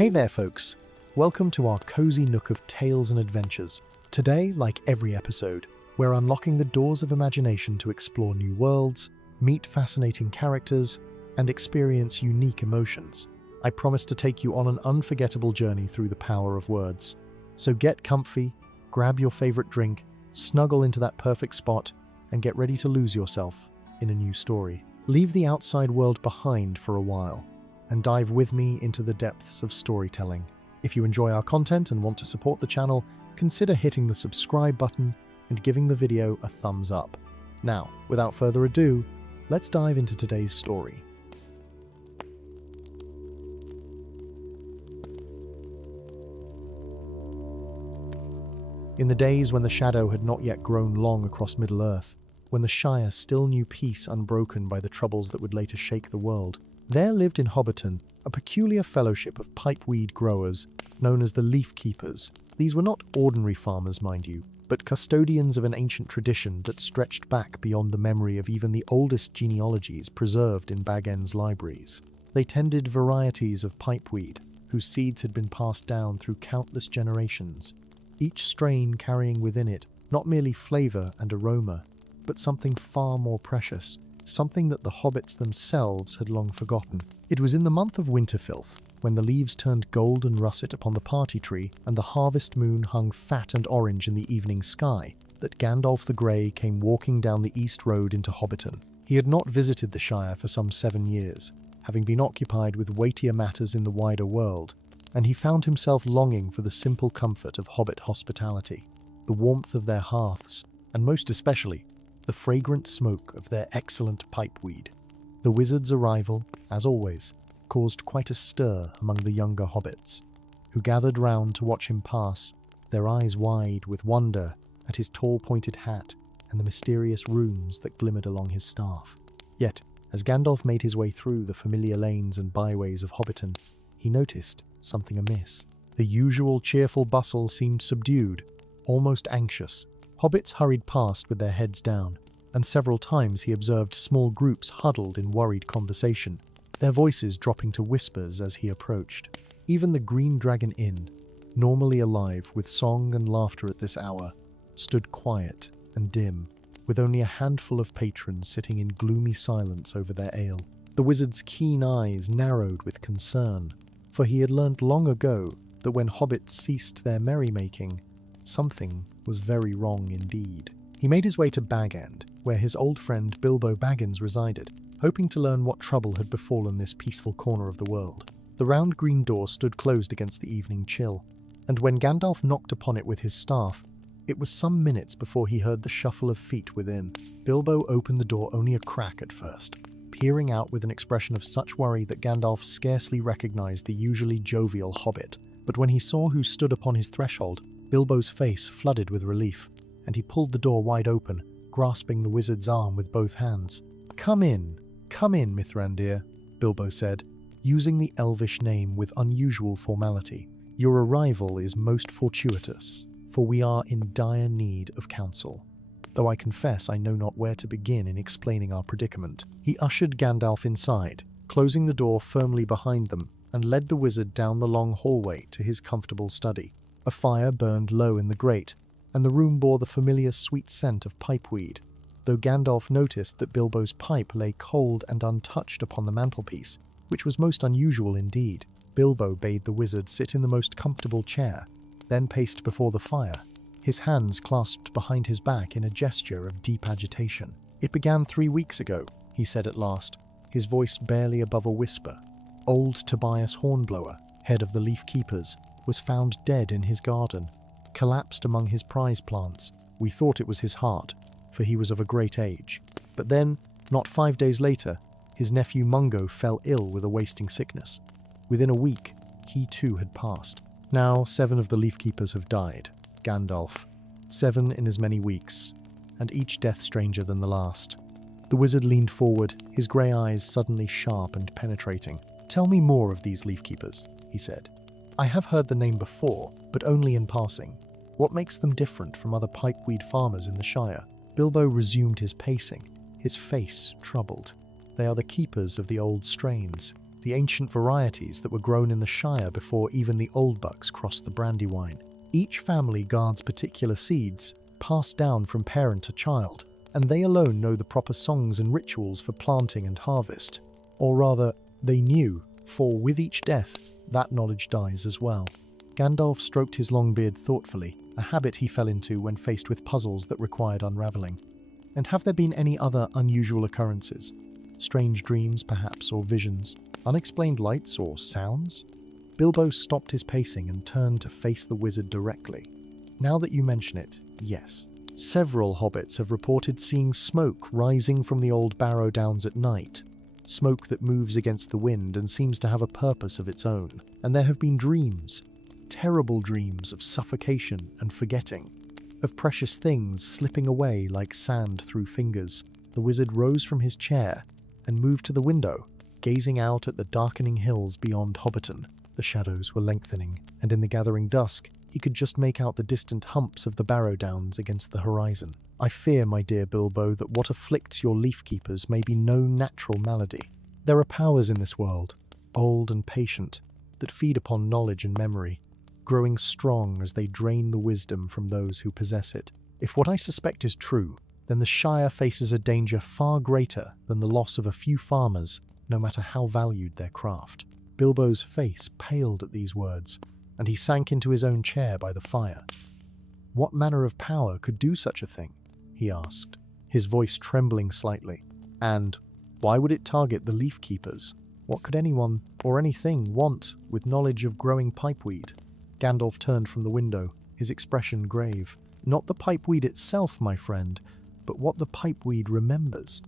Hey there, folks. Welcome to our cozy nook of tales and adventures. Today, like every episode, we're unlocking the doors of imagination to explore new worlds, meet fascinating characters, and experience unique emotions. I promise to take you on an unforgettable journey through the power of words. So get comfy, grab your favorite drink, snuggle into that perfect spot, and get ready to lose yourself in a new story. Leave the outside world behind for a while, and dive with me into the depths of storytelling. If you enjoy our content and want to support the channel, consider hitting the subscribe button and giving the video a thumbs up. Now, without further ado, let's dive into today's story. In the days when the shadow had not yet grown long across Middle-earth, when the Shire still knew peace unbroken by the troubles that would later shake the world, there lived in Hobbiton a peculiar fellowship of pipeweed growers known as the Leaf Keepers. These were not ordinary farmers, mind you, but custodians of an ancient tradition that stretched back beyond the memory of even the oldest genealogies preserved in Bag End's libraries. They tended varieties of pipeweed, whose seeds had been passed down through countless generations, each strain carrying within it not merely flavor and aroma, but something far more precious, something that the hobbits themselves had long forgotten. It was in the month of Winterfilth, when the leaves turned gold and russet upon the party tree and the harvest moon hung fat and orange in the evening sky, that Gandalf the Grey came walking down the east road into Hobbiton. He had not visited the Shire for some 7 years, having been occupied with weightier matters in the wider world, and he found himself longing for the simple comfort of hobbit hospitality, the warmth of their hearths, and most especially, the fragrant smoke of their excellent pipeweed. The wizard's arrival, as always, caused quite a stir among the younger hobbits, who gathered round to watch him pass, their eyes wide with wonder at his tall pointed hat and the mysterious runes that glimmered along his staff. Yet, as Gandalf made his way through the familiar lanes and byways of Hobbiton, he noticed something amiss. The usual cheerful bustle seemed subdued, almost anxious. Hobbits hurried past with their heads down, and several times he observed small groups huddled in worried conversation, their voices dropping to whispers as he approached. Even the Green Dragon Inn, normally alive with song and laughter at this hour, stood quiet and dim, with only a handful of patrons sitting in gloomy silence over their ale. The wizard's keen eyes narrowed with concern, for he had learned long ago that when hobbits ceased their merrymaking, something was very wrong indeed. He made his way to Bag End, where his old friend Bilbo Baggins resided, hoping to learn what trouble had befallen this peaceful corner of the world. The round green door stood closed against the evening chill, and when Gandalf knocked upon it with his staff, it was some minutes before he heard the shuffle of feet within. Bilbo opened the door only a crack at first, peering out with an expression of such worry that Gandalf scarcely recognized the usually jovial hobbit. But when he saw who stood upon his threshold, Bilbo's face flooded with relief, and he pulled the door wide open, grasping the wizard's arm with both hands. Come in, Mithrandir," Bilbo said, using the elvish name with unusual formality. "Your arrival is most fortuitous, for we are in dire need of counsel, though I confess I know not where to begin in explaining our predicament." He ushered Gandalf inside, closing the door firmly behind them, and led the wizard down the long hallway to his comfortable study. A fire burned low in the grate, and the room bore the familiar sweet scent of pipeweed, though Gandalf noticed that Bilbo's pipe lay cold and untouched upon the mantelpiece, which was most unusual indeed. Bilbo bade the wizard sit in the most comfortable chair, then paced before the fire, his hands clasped behind his back in a gesture of deep agitation. "It began 3 weeks ago," he said at last, his voice barely above a whisper. "Old Tobias Hornblower, head of the Leaf Keepers, was found dead in his garden, collapsed among his prize plants. We thought it was his heart, for he was of a great age. But then, not 5 days later, his nephew Mungo fell ill with a wasting sickness. Within a week, he too had passed. Now 7 of the Leaf Keepers have died, Gandalf. 7 in as many weeks, and each death stranger than the last." The wizard leaned forward, his grey eyes suddenly sharp and penetrating. "Tell me more of these Leaf Keepers," he said. "I have heard the name before, but only in passing. What makes them different from other pipeweed farmers in the Shire?" Bilbo resumed his pacing, his face troubled. "They are the keepers of the old strains. the ancient varieties that were grown in the Shire before even the old bucks crossed the Brandywine. Each family guards particular seeds, passed down from parent to child, and they alone know the proper songs and rituals for planting and harvest. Or rather, they knew, for with each death, that knowledge dies as well. Gandalf stroked his long beard thoughtfully, a habit he fell into when faced with puzzles that required unraveling. And have there been any other unusual occurrences? Strange dreams, perhaps, or visions? Unexplained lights or sounds? Bilbo stopped his pacing and turned to face the wizard directly. Now that you mention it, yes. Several hobbits have reported seeing smoke rising from the old Barrow Downs at night. Smoke that moves against the wind and seems to have a purpose of its own. And there have been dreams. Terrible dreams of suffocation and forgetting. Of precious things slipping away like sand through fingers. The wizard rose from his chair and moved to the window, gazing out at the darkening hills beyond Hobbiton. The shadows were lengthening, and in the gathering dusk, he could just make out the distant humps of the Barrow Downs against the horizon. I fear, my dear Bilbo, that what afflicts your leaf-keepers may be no natural malady. There are powers in this world, old and patient, that feed upon knowledge and memory, growing strong as they drain the wisdom from those who possess it. If what I suspect is true, then the Shire faces a danger far greater than the loss of a few farmers, no matter how valued their craft. Bilbo's face paled at these words, and he sank into his own chair by the fire. What manner of power could do such a thing? He asked, his voice trembling slightly. And why would it target the leaf keepers? What could anyone or anything want with knowledge of growing pipeweed? Gandalf turned from the window, his expression grave. Not the pipeweed itself, my friend, but what the pipeweed remembers.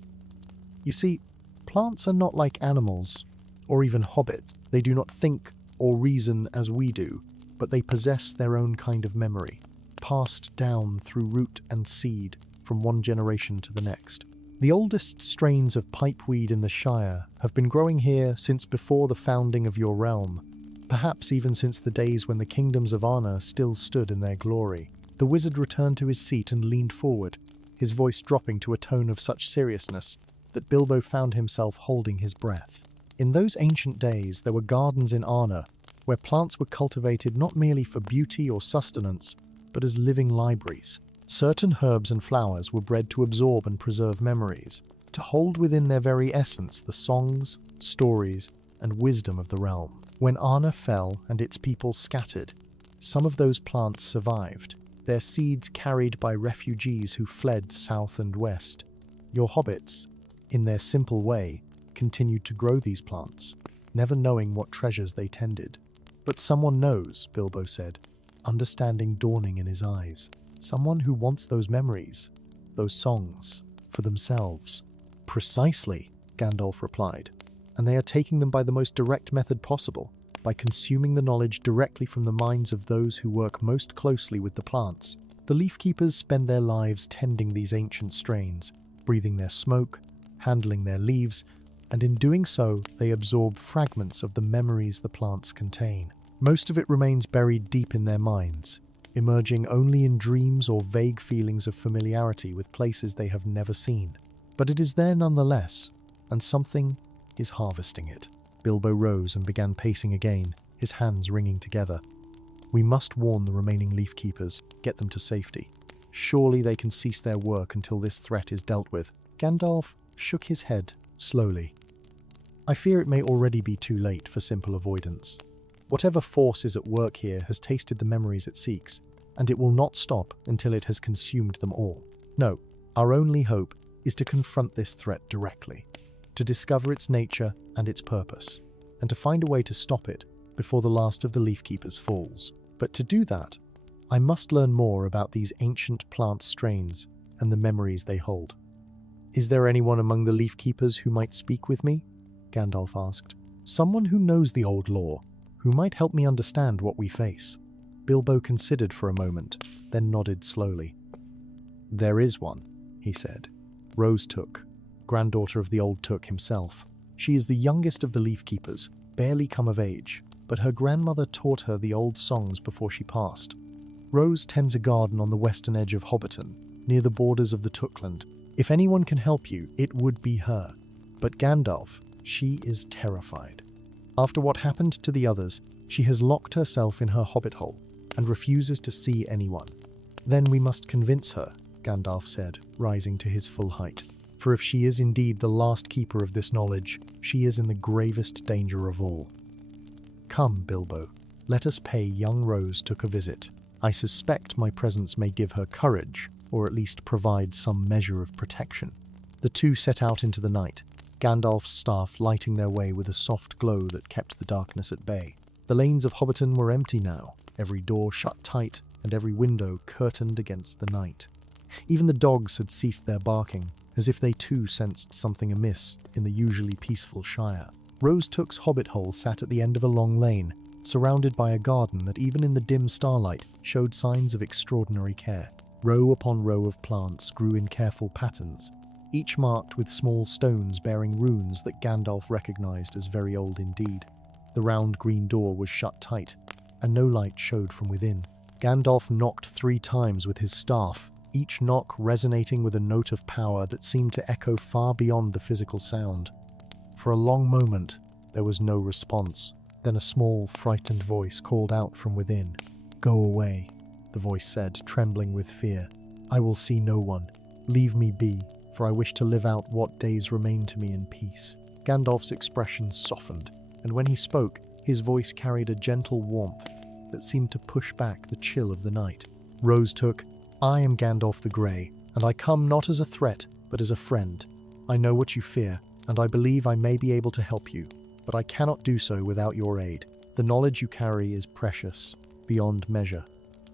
You see, plants are not like animals, or even hobbits. They do not think or reason as we do, but they possess their own kind of memory, passed down through root and seed from one generation to the next. The oldest strains of pipeweed in the Shire have been growing here since before the founding of your realm, perhaps even since the days when the kingdoms of Arna still stood in their glory. The wizard returned to his seat and leaned forward, his voice dropping to a tone of such seriousness that Bilbo found himself holding his breath. In those ancient days, there were gardens in Arna where plants were cultivated not merely for beauty or sustenance, but as living libraries. Certain herbs and flowers were bred to absorb and preserve memories, to hold within their very essence the songs, stories, and wisdom of the realm. When Arna fell and its people scattered, some of those plants survived, their seeds carried by refugees who fled south and west. Your hobbits, in their simple way, continued to grow these plants, never knowing what treasures they tended. But someone knows, Bilbo said, understanding dawning in his eyes. Someone who wants those memories, those songs, for themselves. Precisely, Gandalf replied, and they are taking them by the most direct method possible, by consuming the knowledge directly from the minds of those who work most closely with the plants. The leaf keepers spend their lives tending these ancient strains, breathing their smoke, handling their leaves, and in doing so, they absorb fragments of the memories the plants contain. Most of it remains buried deep in their minds, emerging only in dreams or vague feelings of familiarity with places they have never seen. But it is there nonetheless, and something is harvesting it. Bilbo rose and began pacing again, his hands wringing together. We must warn the remaining leaf keepers, get them to safety. Surely they can cease their work until this threat is dealt with. Gandalf shook his head slowly. I fear it may already be too late for simple avoidance. Whatever force is at work here has tasted the memories it seeks, and it will not stop until it has consumed them all. No, our only hope is to confront this threat directly, to discover its nature and its purpose, and to find a way to stop it before the last of the leaf keepers falls. But to do that, I must learn more about these ancient plant strains and the memories they hold. Is there anyone among the leaf keepers who might speak with me? Gandalf asked. Someone who knows the old lore, who might help me understand what we face. Bilbo considered for a moment, then nodded slowly. There is one, he said. Rose Took, granddaughter of the old Took himself. She is the youngest of the leaf keepers, barely come of age, but her grandmother taught her the old songs before she passed. Rose tends a garden on the western edge of Hobbiton, near the borders of the Tookland. If anyone can help you, it would be her. But Gandalf, she is terrified. After what happened to the others, she has locked herself in her hobbit hole and refuses to see anyone. Then we must convince her, Gandalf said, rising to his full height. For if she is indeed the last keeper of this knowledge, she is in the gravest danger of all. Come, Bilbo, let us pay young Rose Took a visit. I suspect my presence may give her courage, or at least provide some measure of protection. The two set out into the night, Gandalf's staff lighting their way with a soft glow that kept the darkness at bay. The lanes of Hobbiton were empty now, every door shut tight and every window curtained against the night. Even the dogs had ceased their barking, as if they too sensed something amiss in the usually peaceful Shire. Rose Took's hobbit hole sat at the end of a long lane, surrounded by a garden that even in the dim starlight showed signs of extraordinary care. Row upon row of plants grew in careful patterns, each marked with small stones bearing runes that Gandalf recognized as very old indeed. The round green door was shut tight, and no light showed from within. Gandalf knocked 3 times with his staff, each knock resonating with a note of power that seemed to echo far beyond the physical sound. For a long moment, there was no response. Then a small, frightened voice called out from within. "Go away," the voice said, trembling with fear. "I will see no one. Leave me be, for I wish to live out what days remain to me in peace." Gandalf's expression softened, and when he spoke, his voice carried a gentle warmth that seemed to push back the chill of the night. Rose Took, I am Gandalf the Grey, and I come not as a threat, but as a friend. I know what you fear, and I believe I may be able to help you, but I cannot do so without your aid. The knowledge you carry is precious, beyond measure,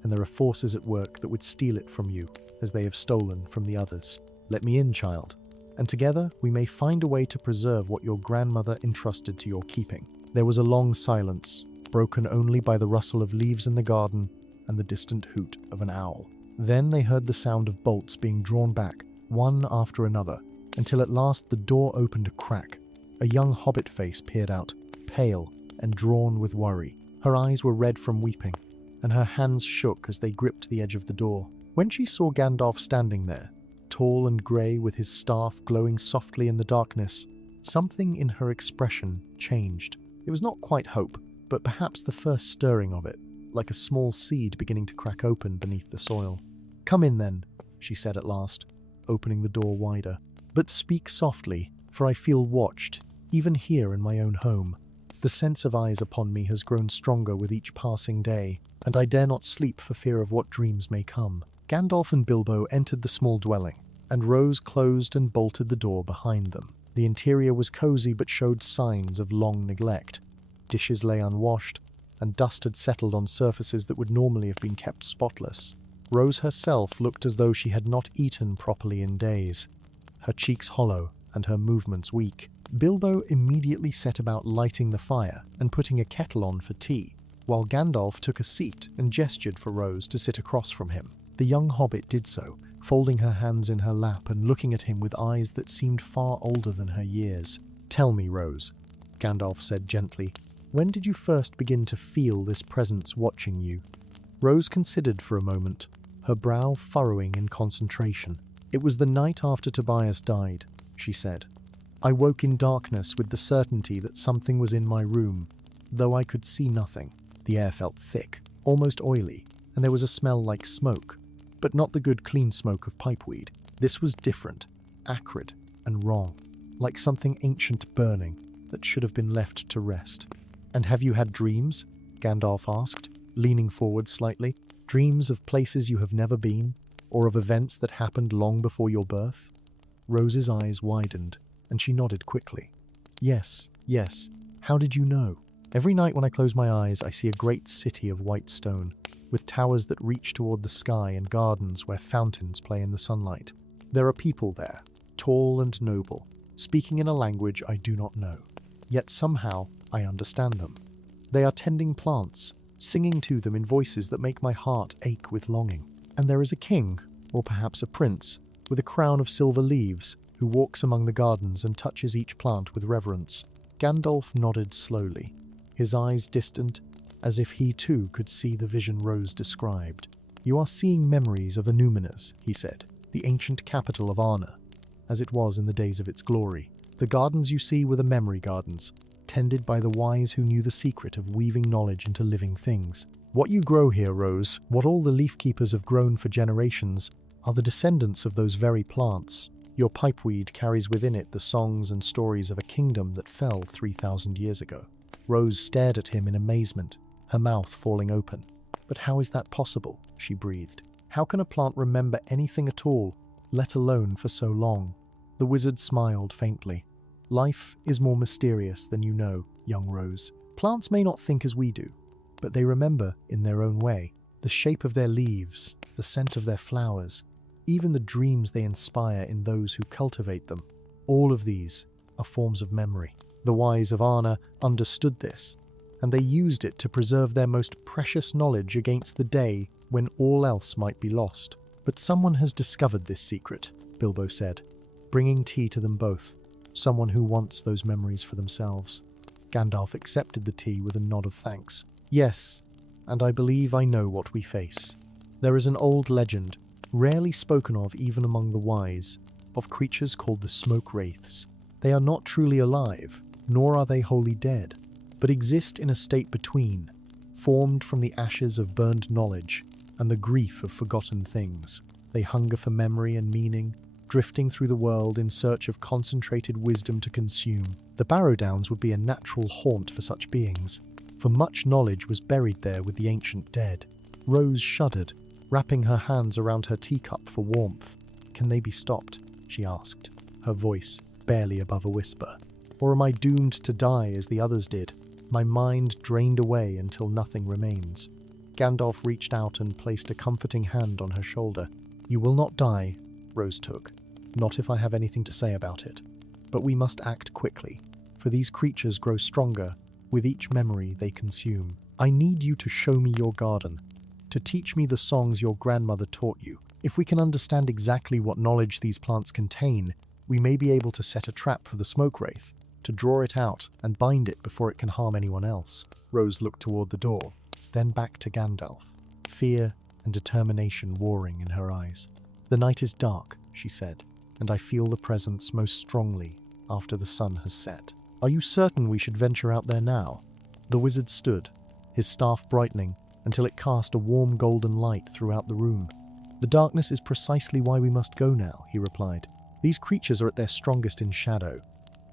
and there are forces at work that would steal it from you, as they have stolen from the others. Let me in, child, and together we may find a way to preserve what your grandmother entrusted to your keeping. There was a long silence, broken only by the rustle of leaves in the garden and the distant hoot of an owl. Then they heard the sound of bolts being drawn back, one after another, until at last the door opened a crack. A young hobbit face peered out, pale and drawn with worry. Her eyes were red from weeping, and her hands shook as they gripped the edge of the door. When she saw Gandalf standing there, tall and grey with his staff glowing softly in the darkness, something in her expression changed. It was not quite hope, but perhaps the first stirring of it, like a small seed beginning to crack open beneath the soil. "Come in then," she said at last, opening the door wider. "But speak softly, for I feel watched, even here in my own home. The sense of eyes upon me has grown stronger with each passing day, and I dare not sleep for fear of what dreams may come." Gandalf and Bilbo entered the small dwelling, and Rose closed and bolted the door behind them. The interior was cozy but showed signs of long neglect. Dishes lay unwashed, and dust had settled on surfaces that would normally have been kept spotless. Rose herself looked as though she had not eaten properly in days, her cheeks hollow and her movements weak. Bilbo immediately set about lighting the fire and putting a kettle on for tea, while Gandalf took a seat and gestured for Rose to sit across from him. The young hobbit did so, folding her hands in her lap and looking at him with eyes that seemed far older than her years. "Tell me, Rose," Gandalf said gently, "when did you first begin to feel this presence watching you?" Rose considered for a moment, her brow furrowing in concentration. "It was the night after Tobias died," she said. "I woke in darkness with the certainty that something was in my room, though I could see nothing. The air felt thick, almost oily, and there was a smell like smoke, but not the good clean smoke of pipeweed. This was different, acrid, and wrong, like something ancient burning that should have been left to rest." "And have you had dreams?" Gandalf asked, leaning forward slightly. "Dreams of places you have never been, or of events that happened long before your birth?" Rose's eyes widened, and she nodded quickly. Yes. How did you know? Every night when I close my eyes, I see a great city of white stone, with towers that reach toward the sky and gardens where fountains play in the sunlight. There are people there, tall and noble, speaking in a language I do not know. Yet somehow I understand them. They are tending plants, singing to them in voices that make my heart ache with longing. And there is a king, or perhaps a prince, with a crown of silver leaves, who walks among the gardens and touches each plant with reverence. Gandalf nodded slowly, his eyes distant, as if he too could see the vision Rose described. "You are seeing memories of Anúminas," he said, "the ancient capital of Arna, as it was in the days of its glory. The gardens you see were the memory gardens, tended by the wise who knew the secret of weaving knowledge into living things. What you grow here, Rose, what all the leaf keepers have grown for generations, are the descendants of those very plants. Your pipeweed carries within it the songs and stories of a kingdom that fell 3,000 years ago. Rose stared at him in amazement, her mouth falling open. But how is that possible? She breathed. How can a plant remember anything at all, let alone for so long? The wizard smiled faintly. Life is more mysterious than you know, young Rose. Plants may not think as we do, but they remember in their own way. The shape of their leaves, the scent of their flowers, even the dreams they inspire in those who cultivate them. All of these are forms of memory. The wise of Arna understood this, and they used it to preserve their most precious knowledge against the day when all else might be lost. But someone has discovered this secret, Bilbo said, bringing tea to them both. Someone who wants those memories for themselves. Gandalf accepted the tea with a nod of thanks. Yes, and I believe I know what we face. There is an old legend, rarely spoken of even among the wise, of creatures called the smoke wraiths. They are not truly alive, nor are they wholly dead, but exist in a state between, formed from the ashes of burned knowledge and the grief of forgotten things. They hunger for memory and meaning, drifting through the world in search of concentrated wisdom to consume. The Barrow Downs would be a natural haunt for such beings, for much knowledge was buried there with the ancient dead. Rose shuddered, wrapping her hands around her teacup for warmth. Can they be stopped? She asked, her voice barely above a whisper. Or am I doomed to die as the others did, my mind drained away until nothing remains? Gandalf reached out and placed a comforting hand on her shoulder. You will not die, Rose took. Not if I have anything to say about it. But we must act quickly, for these creatures grow stronger with each memory they consume. I need you to show me your garden, to teach me the songs your grandmother taught you. If we can understand exactly what knowledge these plants contain, we may be able to set a trap for the smoke wraith, to draw it out and bind it before it can harm anyone else. Rose looked toward the door, then back to Gandalf, fear and determination warring in her eyes. The night is dark, she said, and I feel the presence most strongly after the sun has set. Are you certain we should venture out there now? The wizard stood, his staff brightening until it cast a warm golden light throughout the room. The darkness is precisely why we must go now, he replied. These creatures are at their strongest in shadow,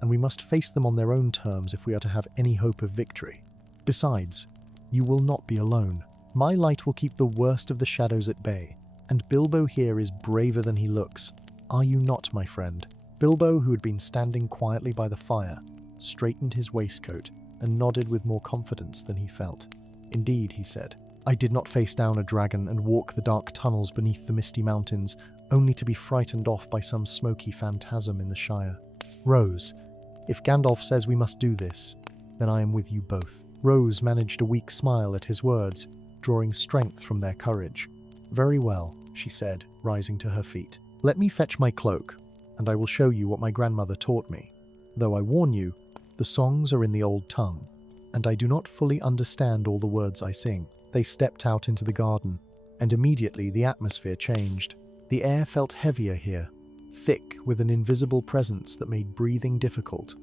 and we must face them on their own terms if we are to have any hope of victory. Besides, you will not be alone. My light will keep the worst of the shadows at bay, and Bilbo here is braver than he looks. Are you not, my friend? Bilbo, who had been standing quietly by the fire, straightened his waistcoat and nodded with more confidence than he felt. Indeed, he said, I did not face down a dragon and walk the dark tunnels beneath the misty mountains, only to be frightened off by some smoky phantasm in the Shire. Rose, if Gandalf says we must do this, then I am with you both. Rose managed a weak smile at his words, drawing strength from their courage. Very well, she said, rising to her feet. Let me fetch my cloak, and I will show you what my grandmother taught me. Though I warn you, the songs are in the old tongue, and I do not fully understand all the words I sing. They stepped out into the garden, and immediately the atmosphere changed. The air felt heavier here, thick with an invisible presence that made breathing difficult.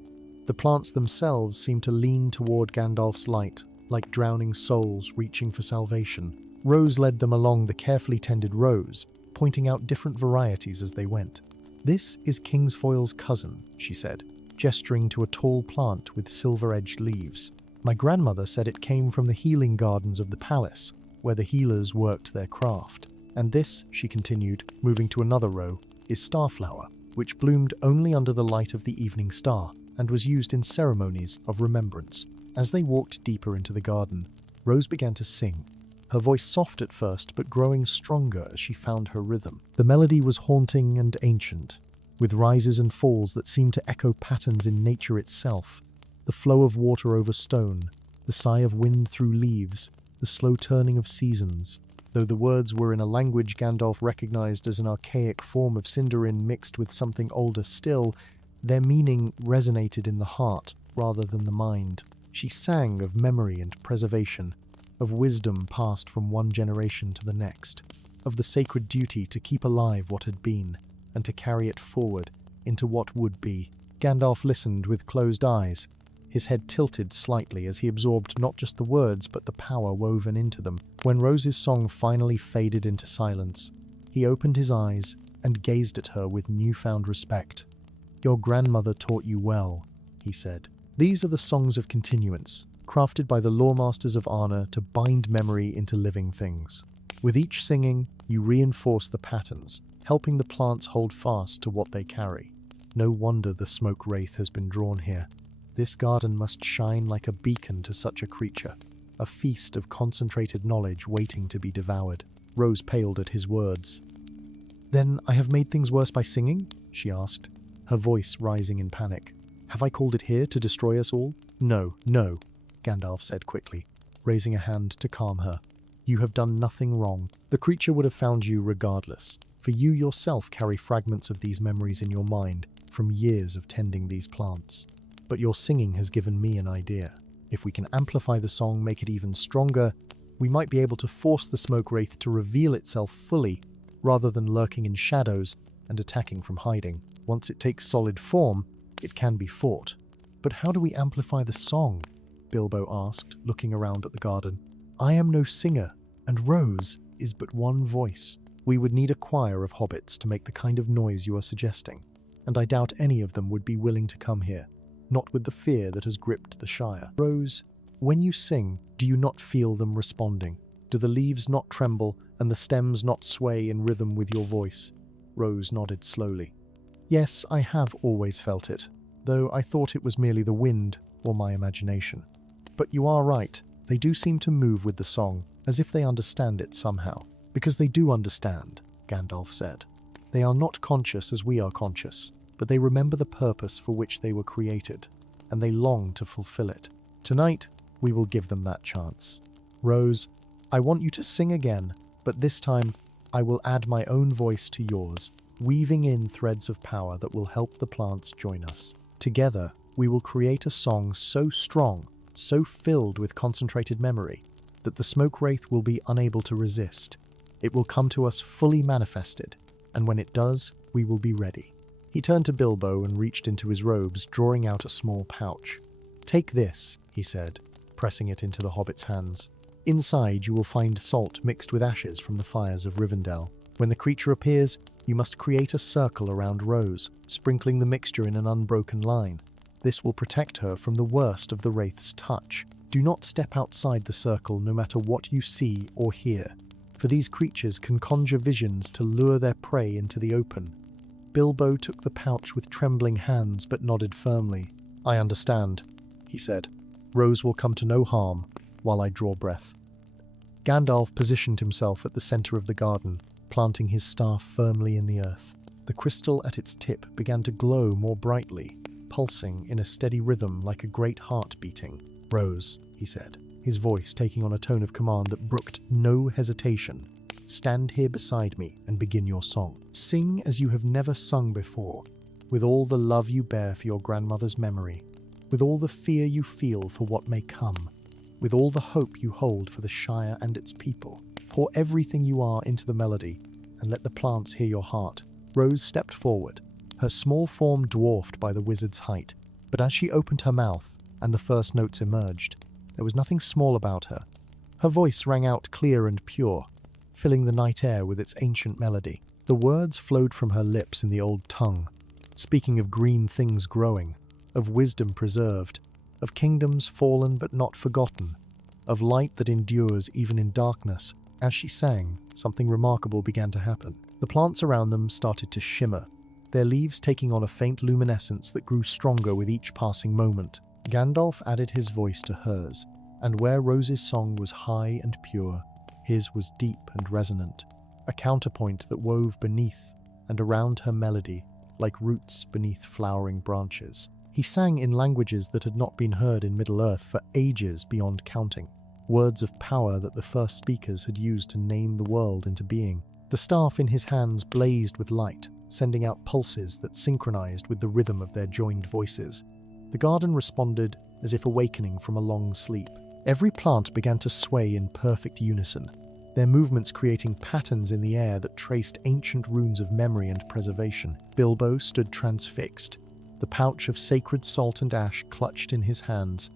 The plants themselves seemed to lean toward Gandalf's light, like drowning souls reaching for salvation. Rose led them along the carefully tended rows, pointing out different varieties as they went. This is Kingsfoil's cousin, she said, gesturing to a tall plant with silver-edged leaves. My grandmother said it came from the healing gardens of the palace, where the healers worked their craft. And this, she continued, moving to another row, is Starflower, which bloomed only under the light of the evening star and was used in ceremonies of remembrance. As they walked deeper into the garden, Rose began to sing, her voice soft at first but growing stronger as she found her rhythm. The melody was haunting and ancient, with rises and falls that seemed to echo patterns in nature itself. The flow of water over stone, the sigh of wind through leaves, the slow turning of seasons. Though the words were in a language Gandalf recognized as an archaic form of Sindarin mixed with something older still, their meaning resonated in the heart rather than the mind. She sang of memory and preservation, of wisdom passed from one generation to the next, of the sacred duty to keep alive what had been, and to carry it forward into what would be. Gandalf listened with closed eyes, his head tilted slightly as he absorbed not just the words but the power woven into them. When Rose's song finally faded into silence, he opened his eyes and gazed at her with newfound respect. "Your grandmother taught you well," he said. "These are the songs of continuance, crafted by the lawmasters of Arna to bind memory into living things. With each singing, you reinforce the patterns, helping the plants hold fast to what they carry. No wonder the smoke wraith has been drawn here. This garden must shine like a beacon to such a creature, a feast of concentrated knowledge waiting to be devoured." Rose paled at his words. "Then I have made things worse by singing?" she asked, her voice rising in panic. "Have I called it here to destroy us all?" No, Gandalf said quickly, raising a hand to calm her. "You have done nothing wrong. The creature would have found you regardless, for you yourself carry fragments of these memories in your mind from years of tending these plants. But your singing has given me an idea. If we can amplify the song, make it even stronger, we might be able to force the smoke wraith to reveal itself fully, rather than lurking in shadows and attacking from hiding. Once it takes solid form, it can be fought." "But how do we amplify the song?" Bilbo asked, looking around at the garden. "I am no singer, and Rose is but one voice. We would need a choir of hobbits to make the kind of noise you are suggesting, and I doubt any of them would be willing to come here, not with the fear that has gripped the Shire. Rose, when you sing, do you not feel them responding? Do the leaves not tremble and the stems not sway in rhythm with your voice?" Rose nodded slowly. "Yes, I have always felt it, though I thought it was merely the wind or my imagination. But you are right, they do seem to move with the song, as if they understand it somehow." "Because they do understand," Gandalf said. "They are not conscious as we are conscious, but they remember the purpose for which they were created, and they long to fulfill it. Tonight, we will give them that chance. Rose, I want you to sing again, but this time I will add my own voice to yours, weaving in threads of power that will help the plants join us. Together, we will create a song so strong, so filled with concentrated memory, that the smoke wraith will be unable to resist. It will come to us fully manifested, and when it does, we will be ready." He turned to Bilbo and reached into his robes, drawing out a small pouch. "Take this," he said, pressing it into the hobbit's hands. "Inside you will find salt mixed with ashes from the fires of Rivendell. When the creature appears, you must create a circle around Rose, sprinkling the mixture in an unbroken line. This will protect her from the worst of the wraith's touch. Do not step outside the circle no matter what you see or hear, for these creatures can conjure visions to lure their prey into the open." Bilbo took the pouch with trembling hands but nodded firmly. "I understand," he said. "Rose will come to no harm while I draw breath." Gandalf positioned himself at the center of the garden, planting his staff firmly in the earth. The crystal at its tip began to glow more brightly, pulsing in a steady rhythm like a great heart beating. "Rose," he said, his voice taking on a tone of command that brooked no hesitation, "stand here beside me and begin your song. Sing as you have never sung before, with all the love you bear for your grandmother's memory, with all the fear you feel for what may come, with all the hope you hold for the Shire and its people. Pour everything you are into the melody, and let the plants hear your heart." Rose stepped forward, her small form dwarfed by the wizard's height, but as she opened her mouth and the first notes emerged, there was nothing small about her. Her voice rang out clear and pure, filling the night air with its ancient melody. The words flowed from her lips in the old tongue, speaking of green things growing, of wisdom preserved, of kingdoms fallen but not forgotten, of light that endures even in darkness. As she sang, something remarkable began to happen. The plants around them started to shimmer, their leaves taking on a faint luminescence that grew stronger with each passing moment. Gandalf added his voice to hers, and where Rose's song was high and pure, his was deep and resonant, a counterpoint that wove beneath and around her melody like roots beneath flowering branches. He sang in languages that had not been heard in Middle-earth for ages beyond counting, words of power that the first speakers had used to name the world into being. The staff in his hands blazed with light, sending out pulses that synchronized with the rhythm of their joined voices. The garden responded as if awakening from a long sleep. Every plant began to sway in perfect unison, their movements creating patterns in the air that traced ancient runes of memory and preservation. Bilbo stood transfixed, the pouch of sacred salt and ash clutched in his hands,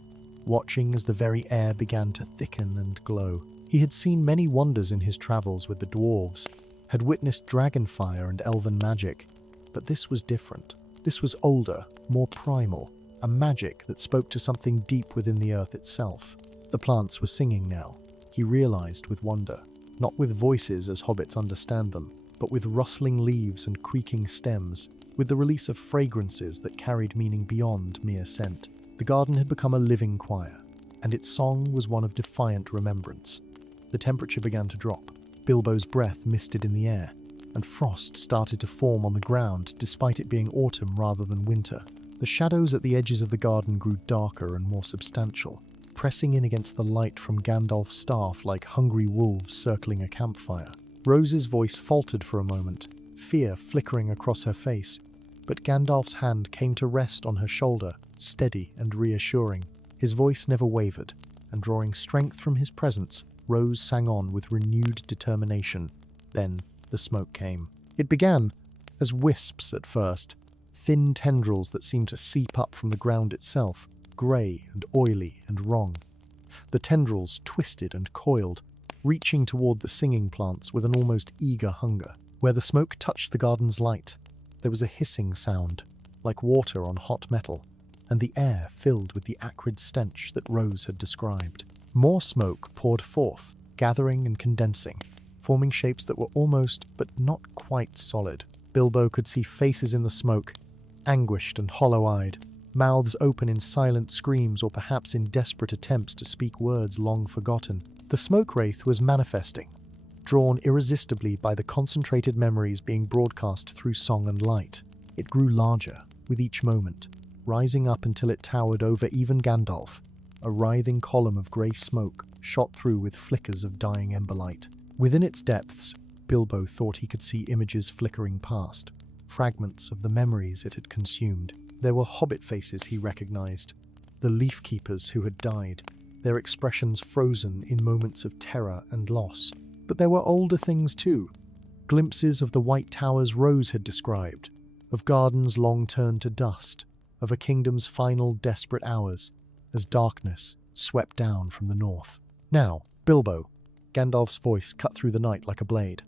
watching as the very air began to thicken and glow. He had seen many wonders in his travels with the dwarves, had witnessed dragonfire and elven magic, but this was different. This was older, more primal, a magic that spoke to something deep within the earth itself. The plants were singing now, he realized with wonder, not with voices as hobbits understand them, but with rustling leaves and creaking stems, with the release of fragrances that carried meaning beyond mere scent. The garden had become a living choir, and its song was one of defiant remembrance. The temperature began to drop. Bilbo's breath misted in the air, and frost started to form on the ground despite it being autumn rather than winter. The shadows at the edges of the garden grew darker and more substantial, pressing in against the light from Gandalf's staff like hungry wolves circling a campfire. Rose's voice faltered for a moment, fear flickering across her face, but Gandalf's hand came to rest on her shoulder, steady and reassuring. His voice never wavered, and drawing strength from his presence, Rose sang on with renewed determination. Then the smoke came. It began as wisps at first, thin tendrils that seemed to seep up from the ground itself, grey and oily and wrong. The tendrils twisted and coiled, reaching toward the singing plants with an almost eager hunger. Where the smoke touched the garden's light, there was a hissing sound, like water on hot metal, and the air filled with the acrid stench that Rose had described. More smoke poured forth, gathering and condensing, forming shapes that were almost, but not quite solid. Bilbo could see faces in the smoke, anguished and hollow-eyed, mouths open in silent screams or perhaps in desperate attempts to speak words long forgotten. The smoke wraith was manifesting, drawn irresistibly by the concentrated memories being broadcast through song and light. It grew larger with each moment, rising up until it towered over even Gandalf, a writhing column of grey smoke shot through with flickers of dying emberlight. Within its depths, Bilbo thought he could see images flickering past, fragments of the memories it had consumed. There were hobbit faces he recognized, the leaf keepers who had died, their expressions frozen in moments of terror and loss. But there were older things too, glimpses of the white towers Rose had described, of gardens long turned to dust, of a kingdom's final desperate hours, as darkness swept down from the north. Now, Bilbo, Gandalf's voice cut through the night like a blade.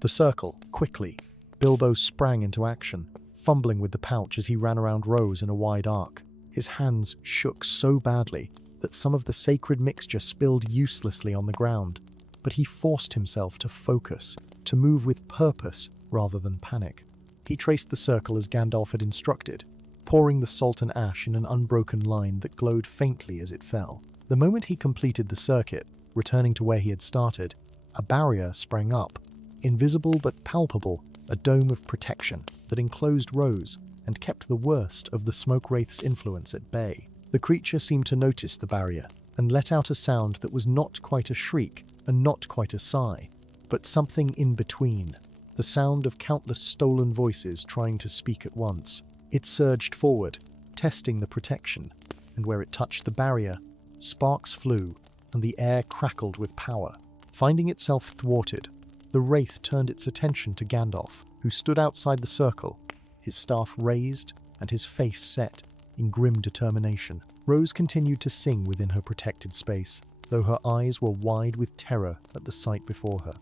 The circle, quickly. Bilbo sprang into action, fumbling with the pouch as he ran around Rose in a wide arc. His hands shook so badly that some of the sacred mixture spilled uselessly on the ground, but he forced himself to focus, to move with purpose rather than panic. He traced the circle as Gandalf had instructed, pouring the salt and ash in an unbroken line that glowed faintly as it fell. The moment he completed the circuit, returning to where he had started, a barrier sprang up, invisible but palpable, a dome of protection that enclosed Rose and kept the worst of the smoke wraith's influence at bay. The creature seemed to notice the barrier and let out a sound that was not quite a shriek and not quite a sigh, but something in between, the sound of countless stolen voices trying to speak at once. It surged forward, testing the protection, and where it touched the barrier, sparks flew and the air crackled with power. Finding itself thwarted, the wraith turned its attention to Gandalf, who stood outside the circle, his staff raised and his face set in grim determination. Rose continued to sing within her protected space, though her eyes were wide with terror at the sight before her.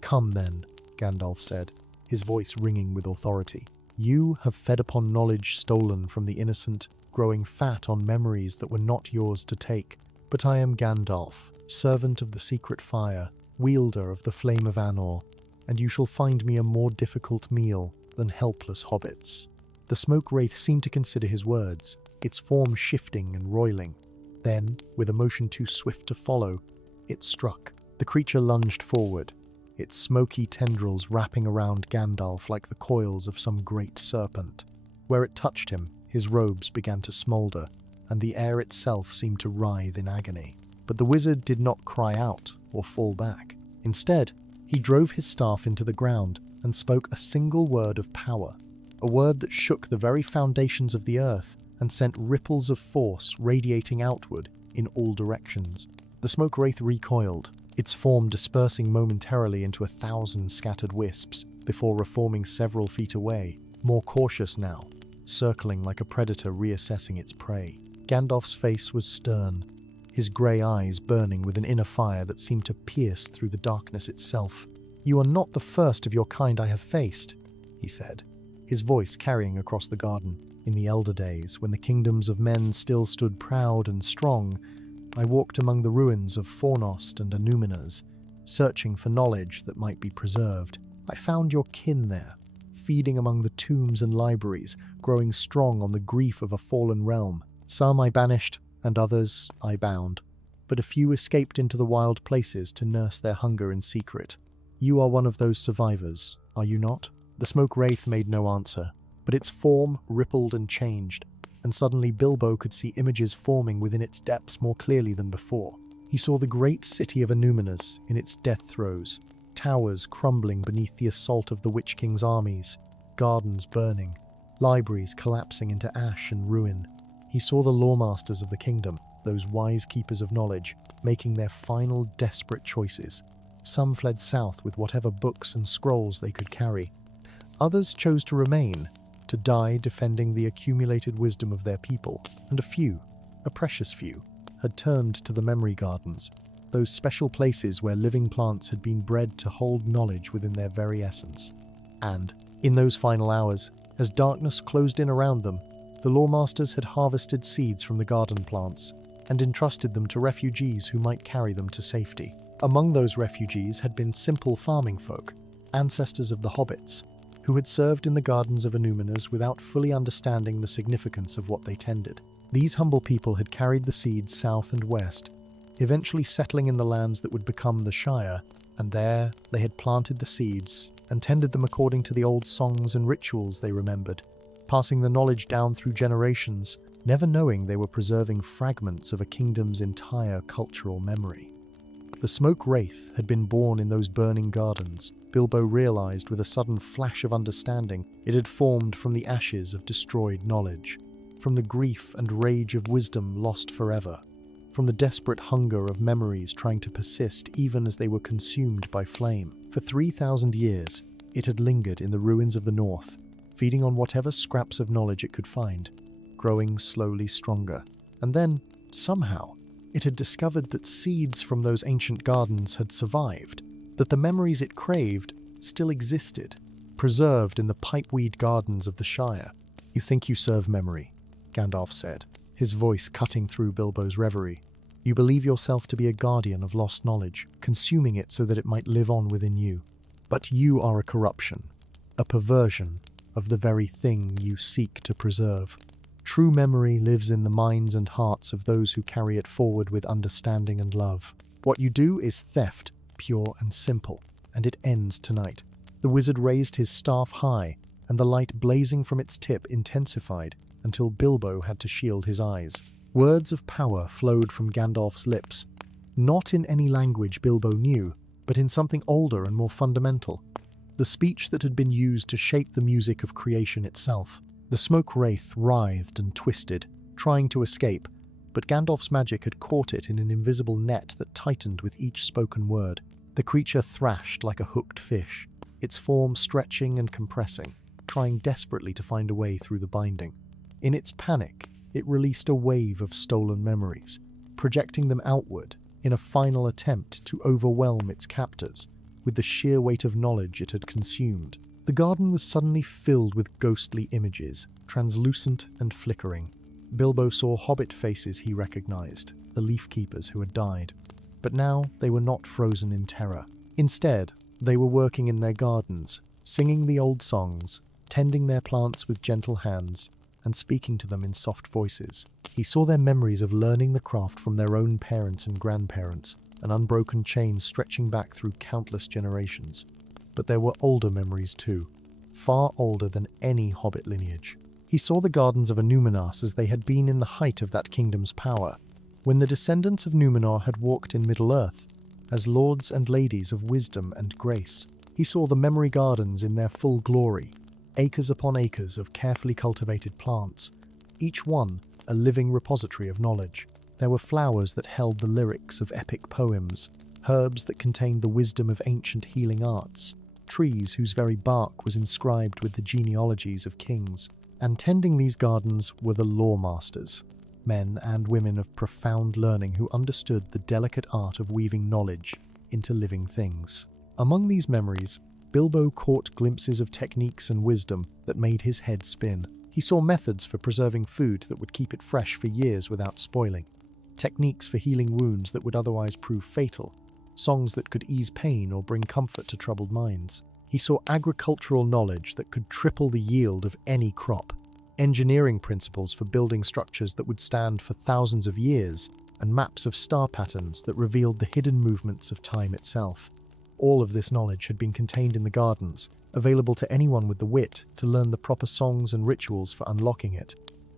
"Come then," Gandalf said, his voice ringing with authority. "You have fed upon knowledge stolen from the innocent, growing fat on memories that were not yours to take. But I am Gandalf, servant of the secret fire, wielder of the flame of Anor, and you shall find me a more difficult meal than helpless hobbits." The smoke wraith seemed to consider his words, its form shifting and roiling. Then, with a motion too swift to follow, it struck. The creature lunged forward, its smoky tendrils wrapping around Gandalf like the coils of some great serpent. Where it touched him, his robes began to smoulder, and the air itself seemed to writhe in agony. But the wizard did not cry out or fall back. Instead, he drove his staff into the ground and spoke a single word of power, a word that shook the very foundations of the earth and sent ripples of force radiating outward in all directions. The smoke wraith recoiled, its form dispersing momentarily into 1,000 scattered wisps before reforming several feet away, more cautious now, circling like a predator reassessing its prey. Gandalf's face was stern, his grey eyes burning with an inner fire that seemed to pierce through the darkness itself. "You are not the first of your kind I have faced," he said, his voice carrying across the garden. "In the elder days, when the kingdoms of men still stood proud and strong, I walked among the ruins of Fornost and Annúminas, searching for knowledge that might be preserved. I found your kin there, feeding among the tombs and libraries, growing strong on the grief of a fallen realm. Some I banished, and others I bound, but a few escaped into the wild places to nurse their hunger in secret. You are one of those survivors, are you not?" The smoke wraith made no answer, but its form rippled and changed, and suddenly Bilbo could see images forming within its depths more clearly than before. He saw the great city of Annúminas in its death throes, towers crumbling beneath the assault of the Witch King's armies, gardens burning, libraries collapsing into ash and ruin. He saw the lawmasters of the kingdom, those wise keepers of knowledge, making their final desperate choices. Some fled south with whatever books and scrolls they could carry. Others chose to remain, to die defending the accumulated wisdom of their people, and a few, a precious few, had turned to the memory gardens, those special places where living plants had been bred to hold knowledge within their very essence. And, in those final hours, as darkness closed in around them, the lawmasters had harvested seeds from the garden plants and entrusted them to refugees who might carry them to safety. Among those refugees had been simple farming folk, ancestors of the hobbits, who had served in the gardens of Annúminas without fully understanding the significance of what they tended. These humble people had carried the seeds south and west, eventually settling in the lands that would become the Shire, and there they had planted the seeds and tended them according to the old songs and rituals they remembered, passing the knowledge down through generations, never knowing they were preserving fragments of a kingdom's entire cultural memory. The smoke wraith had been born in those burning gardens. Bilbo realized with a sudden flash of understanding it had formed from the ashes of destroyed knowledge, from the grief and rage of wisdom lost forever, from the desperate hunger of memories trying to persist even as they were consumed by flame. For 3,000 years, it had lingered in the ruins of the north, feeding on whatever scraps of knowledge it could find, growing slowly stronger. And then, somehow, it had discovered that seeds from those ancient gardens had survived, that the memories it craved still existed, preserved in the pipeweed gardens of the Shire. "You think you serve memory," Gandalf said, his voice cutting through Bilbo's reverie. "You believe yourself to be a guardian of lost knowledge, consuming it so that it might live on within you. But you are a corruption, a perversion of the very thing you seek to preserve. True memory lives in the minds and hearts of those who carry it forward with understanding and love. What you do is theft, pure and simple, and it ends tonight." The wizard raised his staff high, and the light blazing from its tip intensified until Bilbo had to shield his eyes. Words of power flowed from Gandalf's lips, not in any language Bilbo knew, but in something older and more fundamental, the speech that had been used to shape the music of creation itself. The smoke wraith writhed and twisted, trying to escape, but Gandalf's magic had caught it in an invisible net that tightened with each spoken word. The creature thrashed like a hooked fish, its form stretching and compressing, trying desperately to find a way through the binding. In its panic, it released a wave of stolen memories, projecting them outward in a final attempt to overwhelm its captors with the sheer weight of knowledge it had consumed. The garden was suddenly filled with ghostly images, translucent and flickering. Bilbo saw hobbit faces he recognized, the leaf keepers who had died. But now they were not frozen in terror. Instead, they were working in their gardens, singing the old songs, tending their plants with gentle hands, and speaking to them in soft voices. He saw their memories of learning the craft from their own parents and grandparents, an unbroken chain stretching back through countless generations. But there were older memories too, far older than any hobbit lineage. He saw the gardens of Annúminas as they had been in the height of that kingdom's power, when the descendants of Númenor had walked in Middle-earth, as lords and ladies of wisdom and grace. He saw the memory gardens in their full glory, acres upon acres of carefully cultivated plants, each one a living repository of knowledge. There were flowers that held the lyrics of epic poems, herbs that contained the wisdom of ancient healing arts, trees whose very bark was inscribed with the genealogies of kings. And tending these gardens were the lore masters, men and women of profound learning who understood the delicate art of weaving knowledge into living things. Among these memories, Bilbo caught glimpses of techniques and wisdom that made his head spin. He saw methods for preserving food that would keep it fresh for years without spoiling, techniques for healing wounds that would otherwise prove fatal, songs that could ease pain or bring comfort to troubled minds. He saw agricultural knowledge that could triple the yield of any crop, engineering principles for building structures that would stand for thousands of years, and maps of star patterns that revealed the hidden movements of time itself. All of this knowledge had been contained in the gardens, available to anyone with the wit to learn the proper songs and rituals for unlocking it.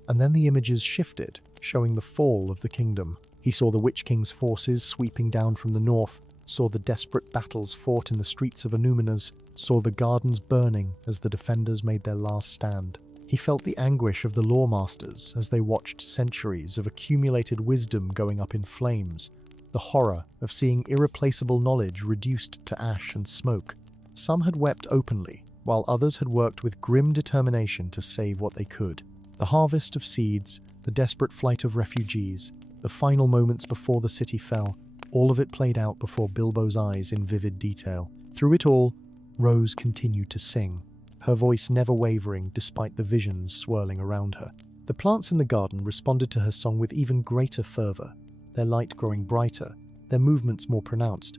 And then the images shifted, showing the fall of the kingdom. He saw the Witch King's forces sweeping down from the north, saw the desperate battles fought in the streets of Anúminas, saw the gardens burning as the defenders made their last stand. He felt the anguish of the lore masters as they watched centuries of accumulated wisdom going up in flames, the horror of seeing irreplaceable knowledge reduced to ash and smoke. Some had wept openly, while others had worked with grim determination to save what they could. The harvest of seeds, the desperate flight of refugees, the final moments before the city fell, all of it played out before Bilbo's eyes in vivid detail. Through it all, Rose continued to sing, her voice never wavering despite the visions swirling around her. The plants in the garden responded to her song with even greater fervor, their light growing brighter, their movements more pronounced.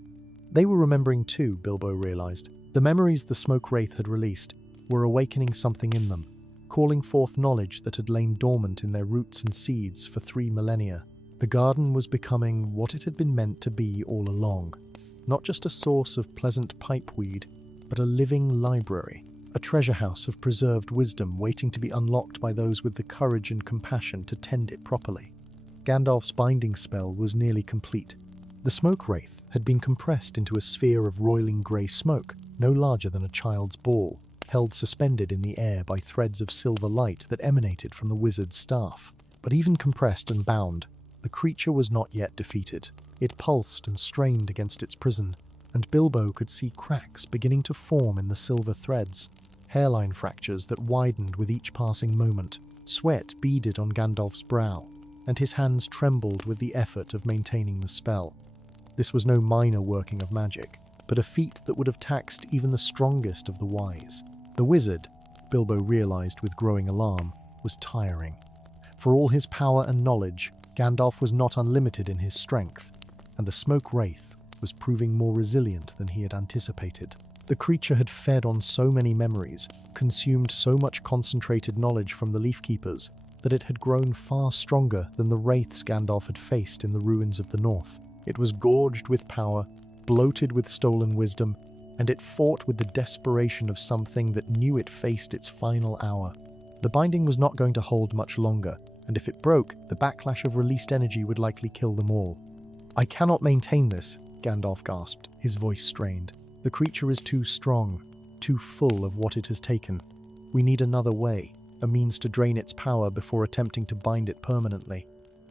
They were remembering too, Bilbo realized. The memories the smoke wraith had released were awakening something in them, calling forth knowledge that had lain dormant in their roots and seeds for 3 millennia. The garden was becoming what it had been meant to be all along, not just a source of pleasant pipeweed, but a living library, a treasure house of preserved wisdom waiting to be unlocked by those with the courage and compassion to tend it properly. Gandalf's binding spell was nearly complete. The smoke wraith had been compressed into a sphere of roiling grey smoke, no larger than a child's ball, held suspended in the air by threads of silver light that emanated from the wizard's staff. But even compressed and bound, the creature was not yet defeated. It pulsed and strained against its prison, and Bilbo could see cracks beginning to form in the silver threads, hairline fractures that widened with each passing moment. Sweat beaded on Gandalf's brow, and his hands trembled with the effort of maintaining the spell. This was no minor working of magic, but a feat that would have taxed even the strongest of the wise. The wizard, Bilbo realized with growing alarm, was tiring. For all his power and knowledge, Gandalf was not unlimited in his strength, and the smoke wraith was proving more resilient than he had anticipated. The creature had fed on so many memories, consumed so much concentrated knowledge from the Leaf Keepers, that it had grown far stronger than the wraiths Gandalf had faced in the ruins of the north. It was gorged with power, bloated with stolen wisdom, and it fought with the desperation of something that knew it faced its final hour. The binding was not going to hold much longer, and if it broke, the backlash of released energy would likely kill them all. "I cannot maintain this," Gandalf gasped, his voice strained. "The creature is too strong, too full of what it has taken. We need another way, a means to drain its power before attempting to bind it permanently.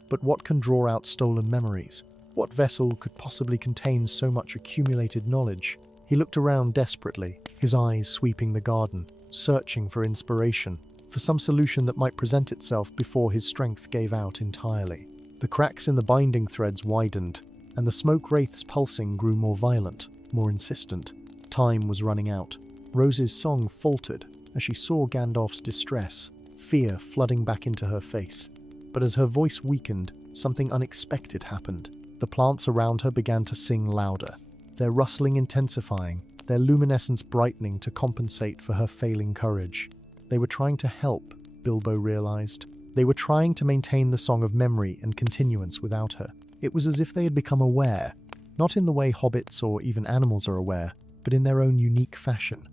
But what can draw out stolen memories? What vessel could possibly contain so much accumulated knowledge?" He looked around desperately, his eyes sweeping the garden, searching for inspiration, for some solution that might present itself before his strength gave out entirely. The cracks in the binding threads widened, and the smoke wraith's pulsing grew more violent, more insistent. Time was running out. Rose's song faltered as she saw Gandalf's distress, fear flooding back into her face. But as her voice weakened, something unexpected happened. The plants around her began to sing louder, their rustling intensifying, their luminescence brightening to compensate for her failing courage. They were trying to help, Bilbo realized. They were trying to maintain the song of memory and continuance without her. It was as if they had become aware, not in the way hobbits or even animals are aware, but in their own unique fashion,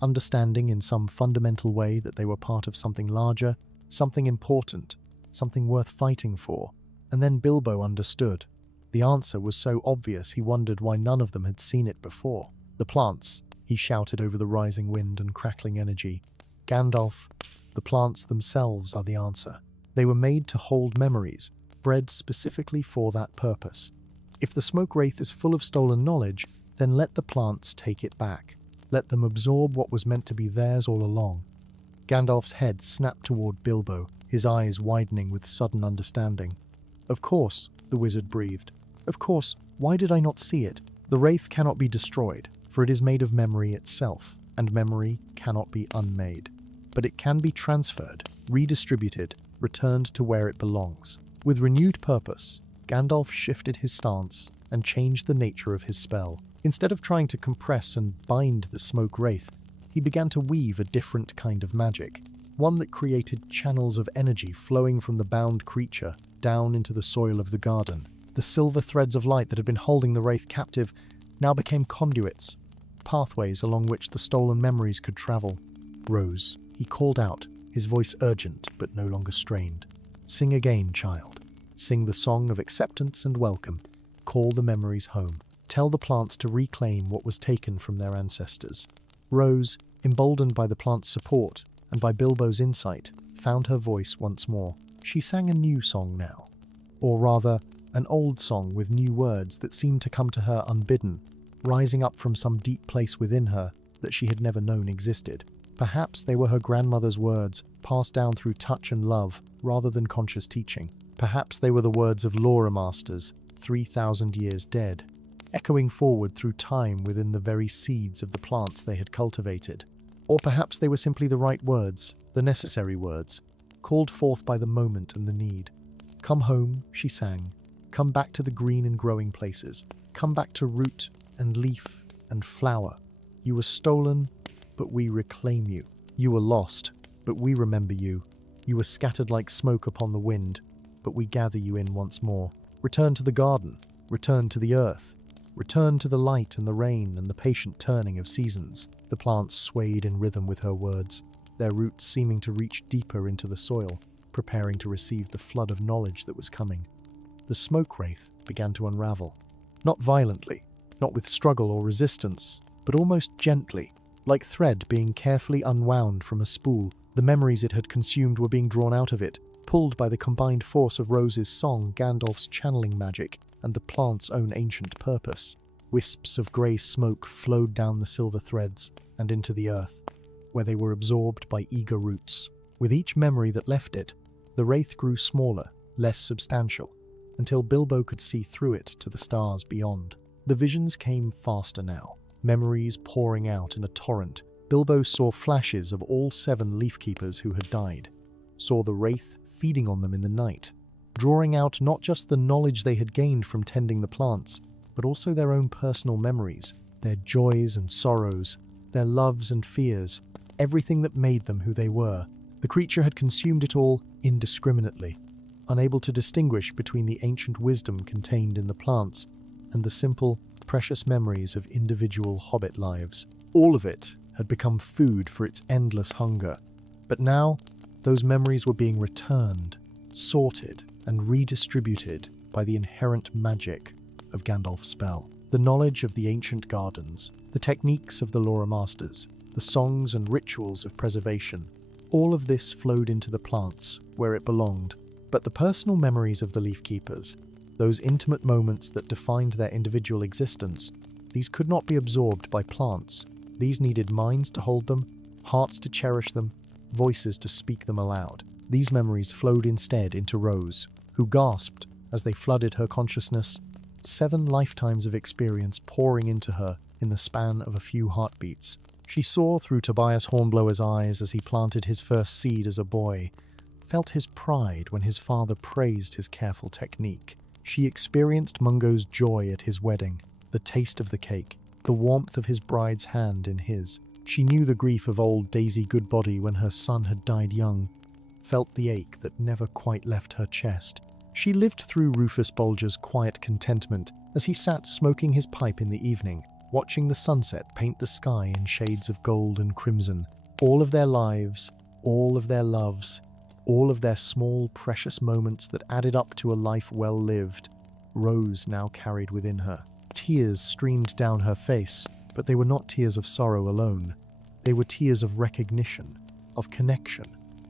understanding in some fundamental way that they were part of something larger, something important, something worth fighting for. And then Bilbo understood. The answer was so obvious he wondered why none of them had seen it before. "The plants," he shouted over the rising wind and crackling energy. "Gandalf, the plants themselves are the answer. They were made to hold memories, bred specifically for that purpose. If the smoke wraith is full of stolen knowledge, then let the plants take it back. Let them absorb what was meant to be theirs all along. Gandalf's head snapped toward Bilbo, his eyes widening with sudden understanding. "Of course," the wizard breathed. "Of course, why did I not see it? The wraith cannot be destroyed, for it is made of memory itself, and memory cannot be unmade. But it can be transferred, redistributed, returned to where it belongs." With renewed purpose, Gandalf shifted his stance and changed the nature of his spell. Instead of trying to compress and bind the smoke wraith, he began to weave a different kind of magic, one that created channels of energy flowing from the bound creature down into the soil of the garden. The silver threads of light that had been holding the wraith captive now became conduits, pathways along which the stolen memories could travel. "Rose," he called out, his voice urgent but no longer strained. "Sing again, child. Sing the song of acceptance and welcome. Call the memories home. Tell the plants to reclaim what was taken from their ancestors." Rose, emboldened by the plant's support and by Bilbo's insight, found her voice once more. She sang a new song now. Or rather, an old song with new words that seemed to come to her unbidden, rising up from some deep place within her that she had never known existed. Perhaps they were her grandmother's words, passed down through touch and love rather than conscious teaching. Perhaps they were the words of LOTR masters, 3,000 years dead, echoing forward through time within the very seeds of the plants they had cultivated. Or perhaps they were simply the right words, the necessary words, called forth by the moment and the need. "Come home," she sang. "Come back to the green and growing places. Come back to root and leaf and flower. You were stolen, but we reclaim you. You were lost, but we remember you. You were scattered like smoke upon the wind, but we gather you in once more. Return to the garden. Return to the earth. Return to the light and the rain and the patient turning of seasons." The plants swayed in rhythm with her words, their roots seeming to reach deeper into the soil, preparing to receive the flood of knowledge that was coming. The smoke wraith began to unravel. Not violently, not with struggle or resistance, but almost gently, like thread being carefully unwound from a spool. The memories it had consumed were being drawn out of it, pulled by the combined force of Rose's song, Gandalf's channeling magic, and the plant's own ancient purpose. Wisps of grey smoke flowed down the silver threads and into the earth, where they were absorbed by eager roots. With each memory that left it, the wraith grew smaller, less substantial, until Bilbo could see through it to the stars beyond. The visions came faster now, memories pouring out in a torrent. Bilbo saw flashes of all 7 Leafkeepers who had died, saw the wraith feeding on them in the night, drawing out not just the knowledge they had gained from tending the plants, but also their own personal memories, their joys and sorrows, their loves and fears, everything that made them who they were. The creature had consumed it all indiscriminately, unable to distinguish between the ancient wisdom contained in the plants and the simple, precious memories of individual hobbit lives. All of it had become food for its endless hunger. But now, those memories were being returned, sorted, and redistributed by the inherent magic of Gandalf's spell. The knowledge of the ancient gardens, the techniques of the LOTR masters, the songs and rituals of preservation, all of this flowed into the plants where it belonged. But the personal memories of the Leafkeepers, those intimate moments that defined their individual existence, these could not be absorbed by plants. These needed minds to hold them, hearts to cherish them, voices to speak them aloud. These memories flowed instead into Rose, who gasped as they flooded her consciousness, 7 lifetimes of experience pouring into her in the span of a few heartbeats. She saw through Tobias Hornblower's eyes as he planted his first seed as a boy, felt his pride when his father praised his careful technique. She experienced Mungo's joy at his wedding, the taste of the cake, the warmth of his bride's hand in his. She knew the grief of old Daisy Goodbody when her son had died young, felt the ache that never quite left her chest. She lived through Rufus Bolger's quiet contentment as he sat smoking his pipe in the evening, watching the sunset paint the sky in shades of gold and crimson. All of their lives, all of their loves, all of their small, precious moments that added up to a life well lived, Rose now carried within her. Tears streamed down her face, but they were not tears of sorrow alone. They were tears of recognition, of connection,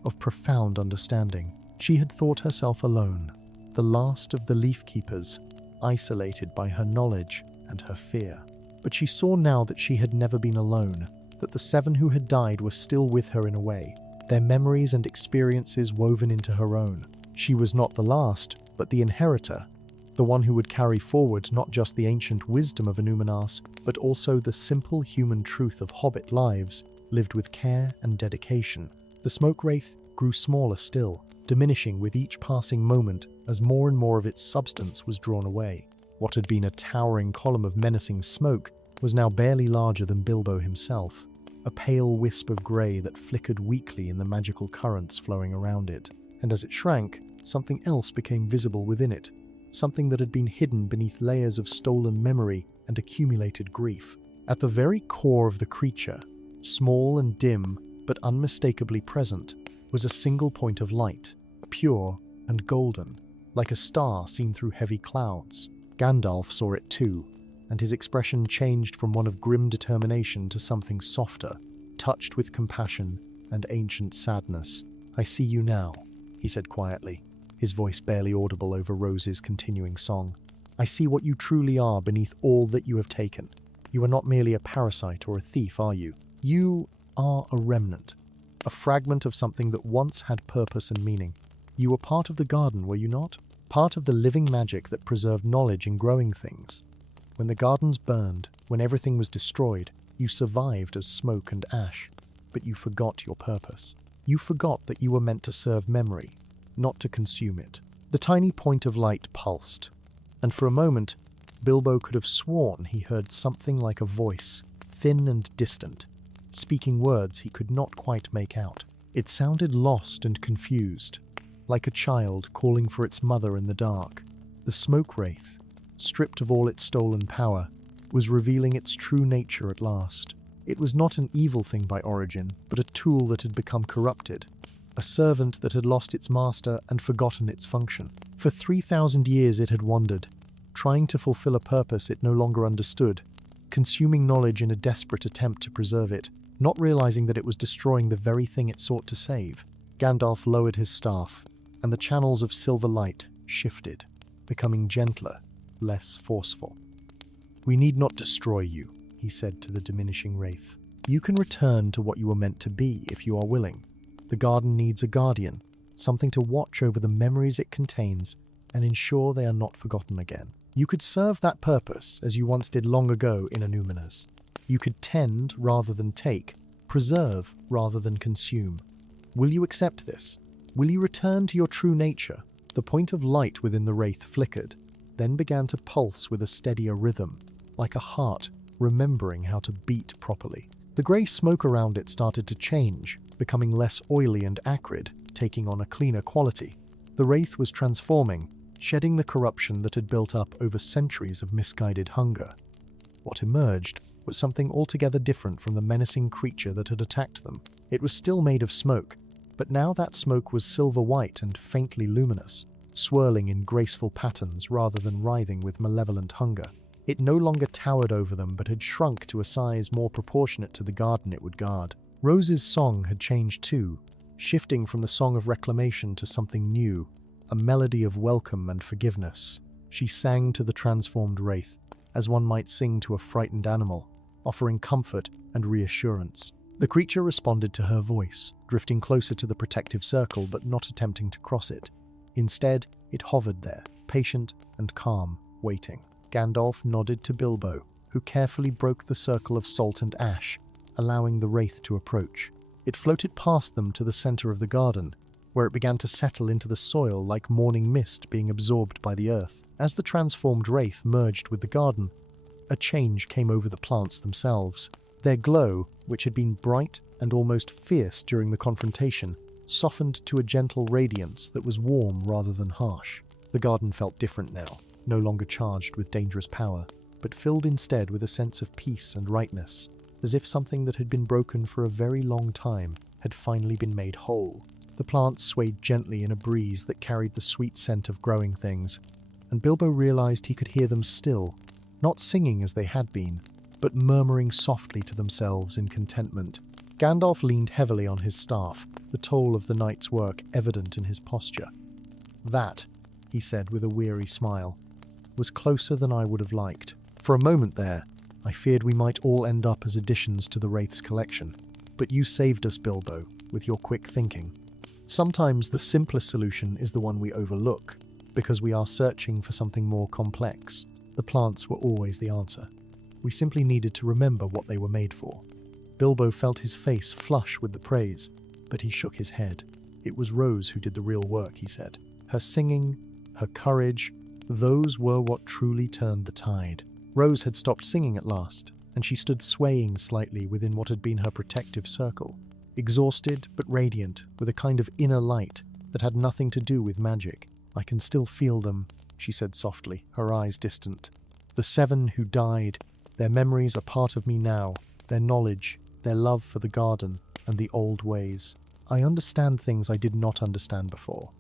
of profound understanding. She had thought herself alone, the last of the Leafkeepers, isolated by her knowledge and her fear. But she saw now that she had never been alone, that the 7 who had died were still with her in a way. their memories and experiences woven into her own. She was not the last, but the inheritor, the one who would carry forward not just the ancient wisdom of Immerse, but also the simple human truth of hobbit lives lived with care and dedication. The smoke wraith grew smaller still, diminishing with each passing moment as more and more of its substance was drawn away. What had been a towering column of menacing smoke was now barely larger than Bilbo himself, a pale wisp of grey that flickered weakly in the magical currents flowing around it. And as it shrank, something else became visible within it, something that had been hidden beneath layers of stolen memory and accumulated grief. At the very core of the creature, small and dim but unmistakably present, was a single point of light, pure and golden, like a star seen through heavy clouds. Gandalf saw it too, and his expression changed from one of grim determination to something softer, touched with compassion and ancient sadness. "I see you now," he said quietly, his voice barely audible over Rose's continuing song. "I see what you truly are beneath all that you have taken. You are not merely a parasite or a thief, are you? You are a remnant, a fragment of something that once had purpose and meaning. You were part of the garden, were you not? Part of the living magic that preserved knowledge in growing things. When the gardens burned, when everything was destroyed, you survived as smoke and ash, but you forgot your purpose. You forgot that you were meant to serve memory, not to consume it." The tiny point of light pulsed, and for a moment, Bilbo could have sworn he heard something like a voice, thin and distant, speaking words he could not quite make out. It sounded lost and confused, like a child calling for its mother in the dark. The smoke wraith, stripped of all its stolen power, was revealing its true nature at last. It was not an evil thing by origin, but a tool that had become corrupted, a servant that had lost its master and forgotten its function. For 3,000 years it had wandered, trying to fulfill a purpose it no longer understood, consuming knowledge in a desperate attempt to preserve it, not realizing that it was destroying the very thing it sought to save. Gandalf lowered his staff, and the channels of silver light shifted, becoming gentler, less forceful. "We need not destroy you," he said to the diminishing wraith. "You can return to what you were meant to be if you are willing. The garden needs a guardian, something to watch over the memories it contains and ensure they are not forgotten again. You could serve that purpose as you once did long ago in Immerse. You could tend rather than take, preserve rather than consume. Will you accept this? Will you return to your true nature?" The point of light within the wraith flickered, then began to pulse with a steadier rhythm, like a heart remembering how to beat properly. The grey smoke around it started to change, becoming less oily and acrid, taking on a cleaner quality. The wraith was transforming, shedding the corruption that had built up over centuries of misguided hunger. What emerged was something altogether different from the menacing creature that had attacked them. It was still made of smoke, but now that smoke was silver-white and faintly luminous, swirling in graceful patterns rather than writhing with malevolent hunger. It no longer towered over them, but had shrunk to a size more proportionate to the garden it would guard. Rose's song had changed too, shifting from the song of reclamation to something new, a melody of welcome and forgiveness. She sang to the transformed wraith, as one might sing to a frightened animal, offering comfort and reassurance. The creature responded to her voice, drifting closer to the protective circle but not attempting to cross it. Instead, it hovered there, patient and calm, waiting. Gandalf nodded to Bilbo, who carefully broke the circle of salt and ash, allowing the wraith to approach. It floated past them to the center of the garden, where it began to settle into the soil like morning mist being absorbed by the earth. As the transformed wraith merged with the garden, a change came over the plants themselves. Their glow, which had been bright and almost fierce during the confrontation, softened to a gentle radiance that was warm rather than harsh. The garden felt different now, no longer charged with dangerous power, but filled instead with a sense of peace and rightness, as if something that had been broken for a very long time had finally been made whole. The plants swayed gently in a breeze that carried the sweet scent of growing things, and Bilbo realized he could hear them still, not singing as they had been, but murmuring softly to themselves in contentment. Gandalf leaned heavily on his staff, the toll of the night's work evident in his posture. "That," he said with a weary smile, "was closer than I would have liked. For a moment there, I feared we might all end up as additions to the Wraith's collection. But you saved us, Bilbo. with your quick thinking. Sometimes the simplest solution is the one we overlook, because we are searching for something more complex. The plants were always the answer. We simply needed to remember what they were made for. Bilbo felt his face flush with the praise, but he shook his head. It was Rose who did the real work, he said. Her singing, her courage, those were what truly turned the tide. Rose had stopped singing at last, and she stood swaying slightly within what had been her protective circle. Exhausted but radiant, with a kind of inner light that had nothing to do with magic. I can still feel them, she said softly, her eyes distant. The 7 who died, their memories are part of me now, their knowledge, their love for the garden, and the old ways. I understand things I did not understand before.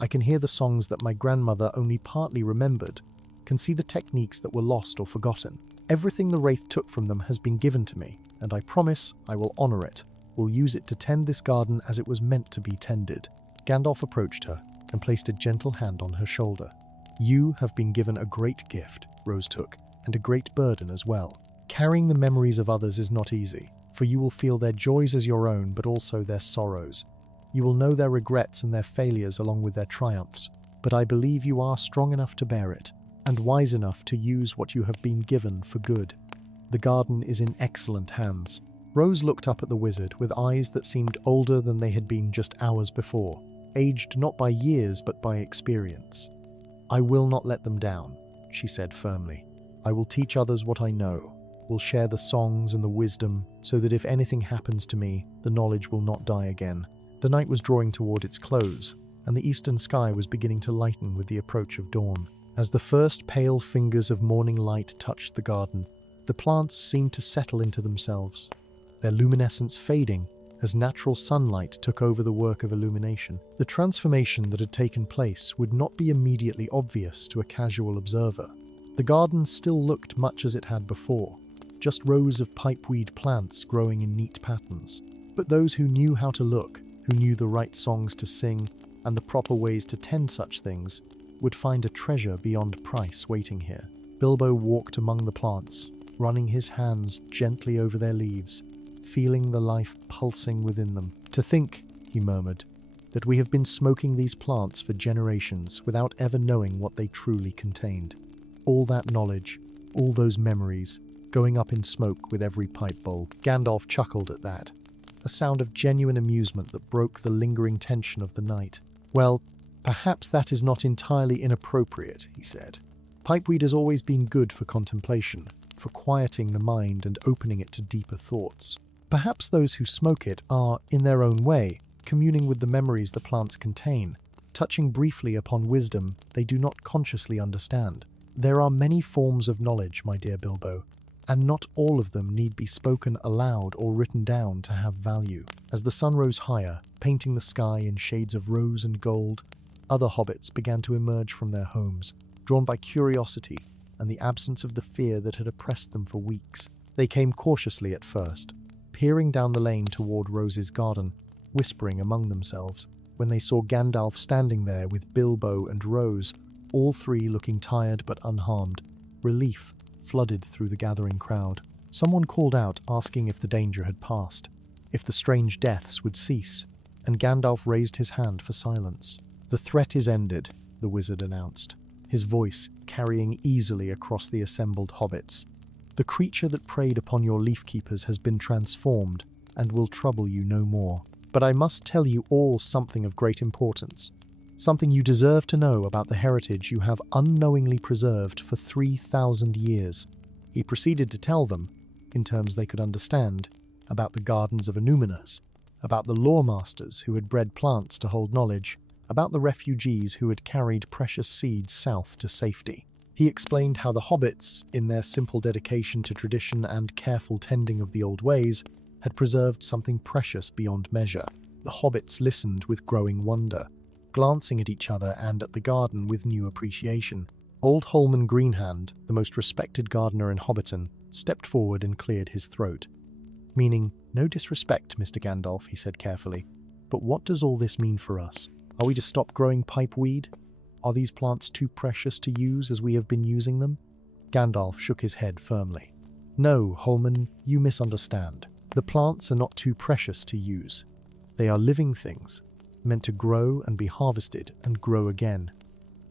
I can hear the songs that my grandmother only partly remembered, can see the techniques that were lost or forgotten. Everything the Wraith took from them has been given to me, and I promise I will honor it, will use it to tend this garden as it was meant to be tended. Gandalf approached her and placed a gentle hand on her shoulder. You have been given a great gift, Rose took, and a great burden as well. Carrying the memories of others is not easy, for you will feel their joys as your own, but also their sorrows. You will know their regrets and their failures along with their triumphs, but I believe you are strong enough to bear it, and wise enough to use what you have been given for good. The garden is in excellent hands. Rose looked up at the wizard with eyes that seemed older than they had been just hours before, aged not by years but by experience. I will not let them down, she said firmly. I will teach others what I know, will share the songs and the wisdom, so that if anything happens to me, the knowledge will not die again. The night was drawing toward its close, and the eastern sky was beginning to lighten with the approach of dawn. As the first pale fingers of morning light touched the garden, the plants seemed to settle into themselves, their luminescence fading as natural sunlight took over the work of illumination. The transformation that had taken place would not be immediately obvious to a casual observer. The garden still looked much as it had before, just rows of pipeweed plants growing in neat patterns. But those who knew how to look, who knew the right songs to sing and the proper ways to tend such things, would find a treasure beyond price waiting here. Bilbo walked among the plants, running his hands gently over their leaves, feeling the life pulsing within them. To think, he murmured, that we have been smoking these plants for generations without ever knowing what they truly contained. All that knowledge, all those memories, going up in smoke with every pipe bowl. Gandalf chuckled at that, a sound of genuine amusement that broke the lingering tension of the night. Well, perhaps that is not entirely inappropriate, he said. Pipeweed has always been good for contemplation, for quieting the mind and opening it to deeper thoughts. Perhaps those who smoke it are, in their own way, communing with the memories the plants contain, touching briefly upon wisdom they do not consciously understand. There are many forms of knowledge, my dear Bilbo, and not all of them need be spoken aloud or written down to have value. As the sun rose higher, painting the sky in shades of rose and gold, other hobbits began to emerge from their homes, drawn by curiosity and the absence of the fear that had oppressed them for weeks. They came cautiously at first, peering down the lane toward Rose's garden, whispering among themselves, when they saw Gandalf standing there with Bilbo and Rose, all three looking tired but unharmed. Relief flooded through the gathering crowd. Someone called out, asking if the danger had passed, if the strange deaths would cease, and Gandalf raised his hand for silence. The threat is ended, the wizard announced, his voice carrying easily across the assembled hobbits. The creature that preyed upon your leaf-keepers has been transformed and will trouble you no more. But I must tell you all something of great importance, something you deserve to know about the heritage you have unknowingly preserved for 3,000 years. He proceeded to tell them, in terms they could understand, about the gardens of Immerse, about the lore masters who had bred plants to hold knowledge, about the refugees who had carried precious seeds south to safety. He explained how the hobbits, in their simple dedication to tradition and careful tending of the old ways, had preserved something precious beyond measure. The hobbits listened with growing wonder, glancing at each other and at the garden with new appreciation. Old Holman Greenhand, the most respected gardener in Hobbiton, stepped forward and cleared his throat. Meaning, no disrespect, Mr. Gandalf, he said carefully, but what does all this mean for us? Are we to stop growing pipeweed? Are these plants too precious to use as we have been using them? Gandalf shook his head firmly. No, Holman, you misunderstand. The plants are not too precious to use. They are living things, meant to grow and be harvested and grow again.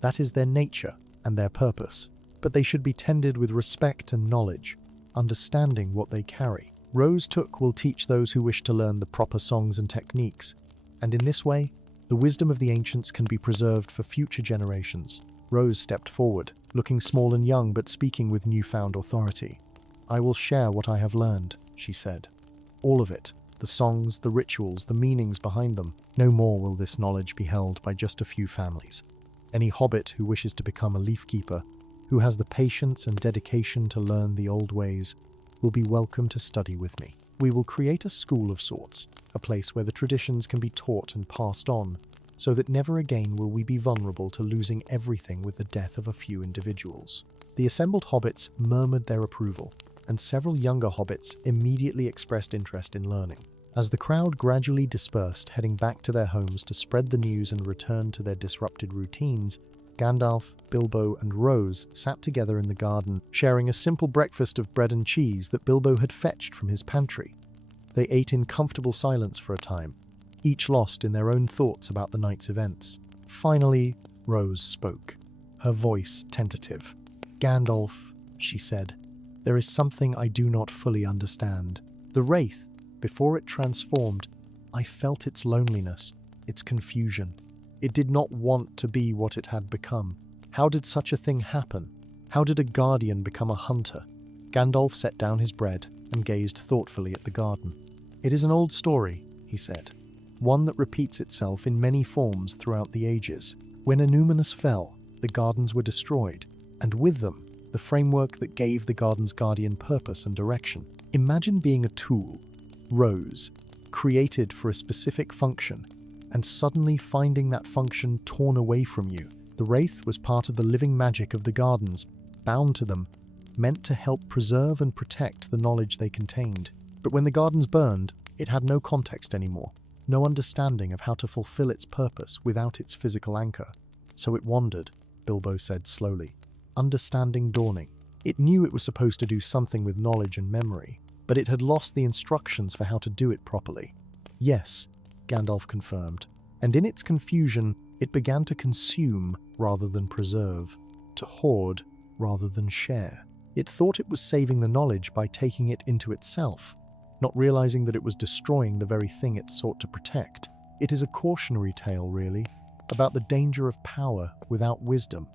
That is their nature and their purpose. But they should be tended with respect and knowledge, understanding what they carry. Rose Took will teach those who wish to learn the proper songs and techniques, and in this way, the wisdom of the ancients can be preserved for future generations. Rose stepped forward, looking small and young but speaking with newfound authority. "I will share what I have learned," she said. "All of it. The songs, the rituals, the meanings behind them. No more will this knowledge be held by just a few families. Any hobbit who wishes to become a leaf keeper, who has the patience and dedication to learn the old ways, will be welcome to study with me. We will create a school of sorts, a place where the traditions can be taught and passed on, so that never again will we be vulnerable to losing everything with the death of a few individuals." The assembled hobbits murmured their approval, and several younger hobbits immediately expressed interest in learning. As the crowd gradually dispersed, heading back to their homes to spread the news and return to their disrupted routines, Gandalf, Bilbo, and Rose sat together in the garden, sharing a simple breakfast of bread and cheese that Bilbo had fetched from his pantry. They ate in comfortable silence for a time, each lost in their own thoughts about the night's events. Finally, Rose spoke, her voice tentative. "Gandalf," she said, "there is something I do not fully understand. The Wraith, before it transformed, I felt its loneliness, its confusion. It did not want to be what it had become. How did such a thing happen? How did a guardian become a hunter?" Gandalf set down his bread and gazed thoughtfully at the garden. "It is an old story," he said, "one that repeats itself in many forms throughout the ages. When Numenus fell, the gardens were destroyed, and with them, the framework that gave the garden's guardian purpose and direction. Imagine being a tool, Rose, created for a specific function, and suddenly finding that function torn away from you. The Wraith was part of the living magic of the gardens, bound to them, meant to help preserve and protect the knowledge they contained. But when the gardens burned, it had no context anymore, no understanding of how to fulfill its purpose without its physical anchor. So it wandered," Bilbo said slowly, understanding dawning. It knew it was supposed to do something with knowledge and memory, but it had lost the instructions for how to do it properly. "Yes," Gandalf confirmed, and in its confusion, it began to consume rather than preserve, to hoard rather than share. It thought it was saving the knowledge by taking it into itself, not realizing that it was destroying the very thing it sought to protect. It is a cautionary tale, really, about the danger of power without wisdom,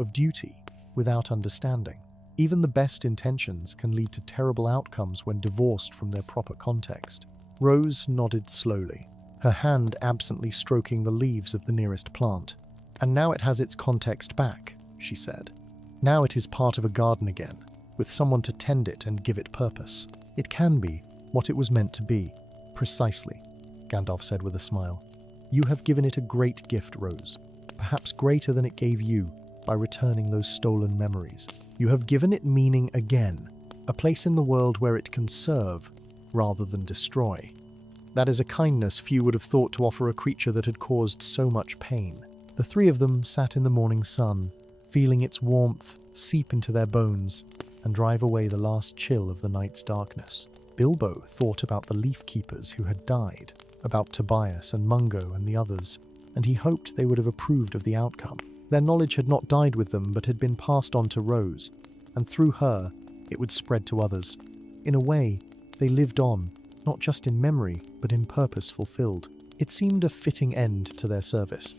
of duty without understanding. Even the best intentions can lead to terrible outcomes when divorced from their proper context. Rose nodded slowly, her hand absently stroking the leaves of the nearest plant. "And now it has its context back," she said. "Now it is part of a garden again, with someone to tend it and give it purpose. It can be what it was meant to be." "Precisely," Gandalf said with a smile. "You have given it a great gift, Rose, perhaps greater than it gave you, by returning those stolen memories. You have given it meaning again, a place in the world where it can serve rather than destroy. That is a kindness few would have thought to offer a creature that had caused so much pain." The three of them sat in the morning sun, feeling its warmth seep into their bones and drive away the last chill of the night's darkness. Bilbo thought about the leaf keepers who had died, about Tobias and Mungo and the others, and he hoped they would have approved of the outcome. Their knowledge had not died with them, but had been passed on to Rose, and through her, it would spread to others. In a way, they lived on, not just in memory, but in purpose fulfilled. It seemed a fitting end to their service.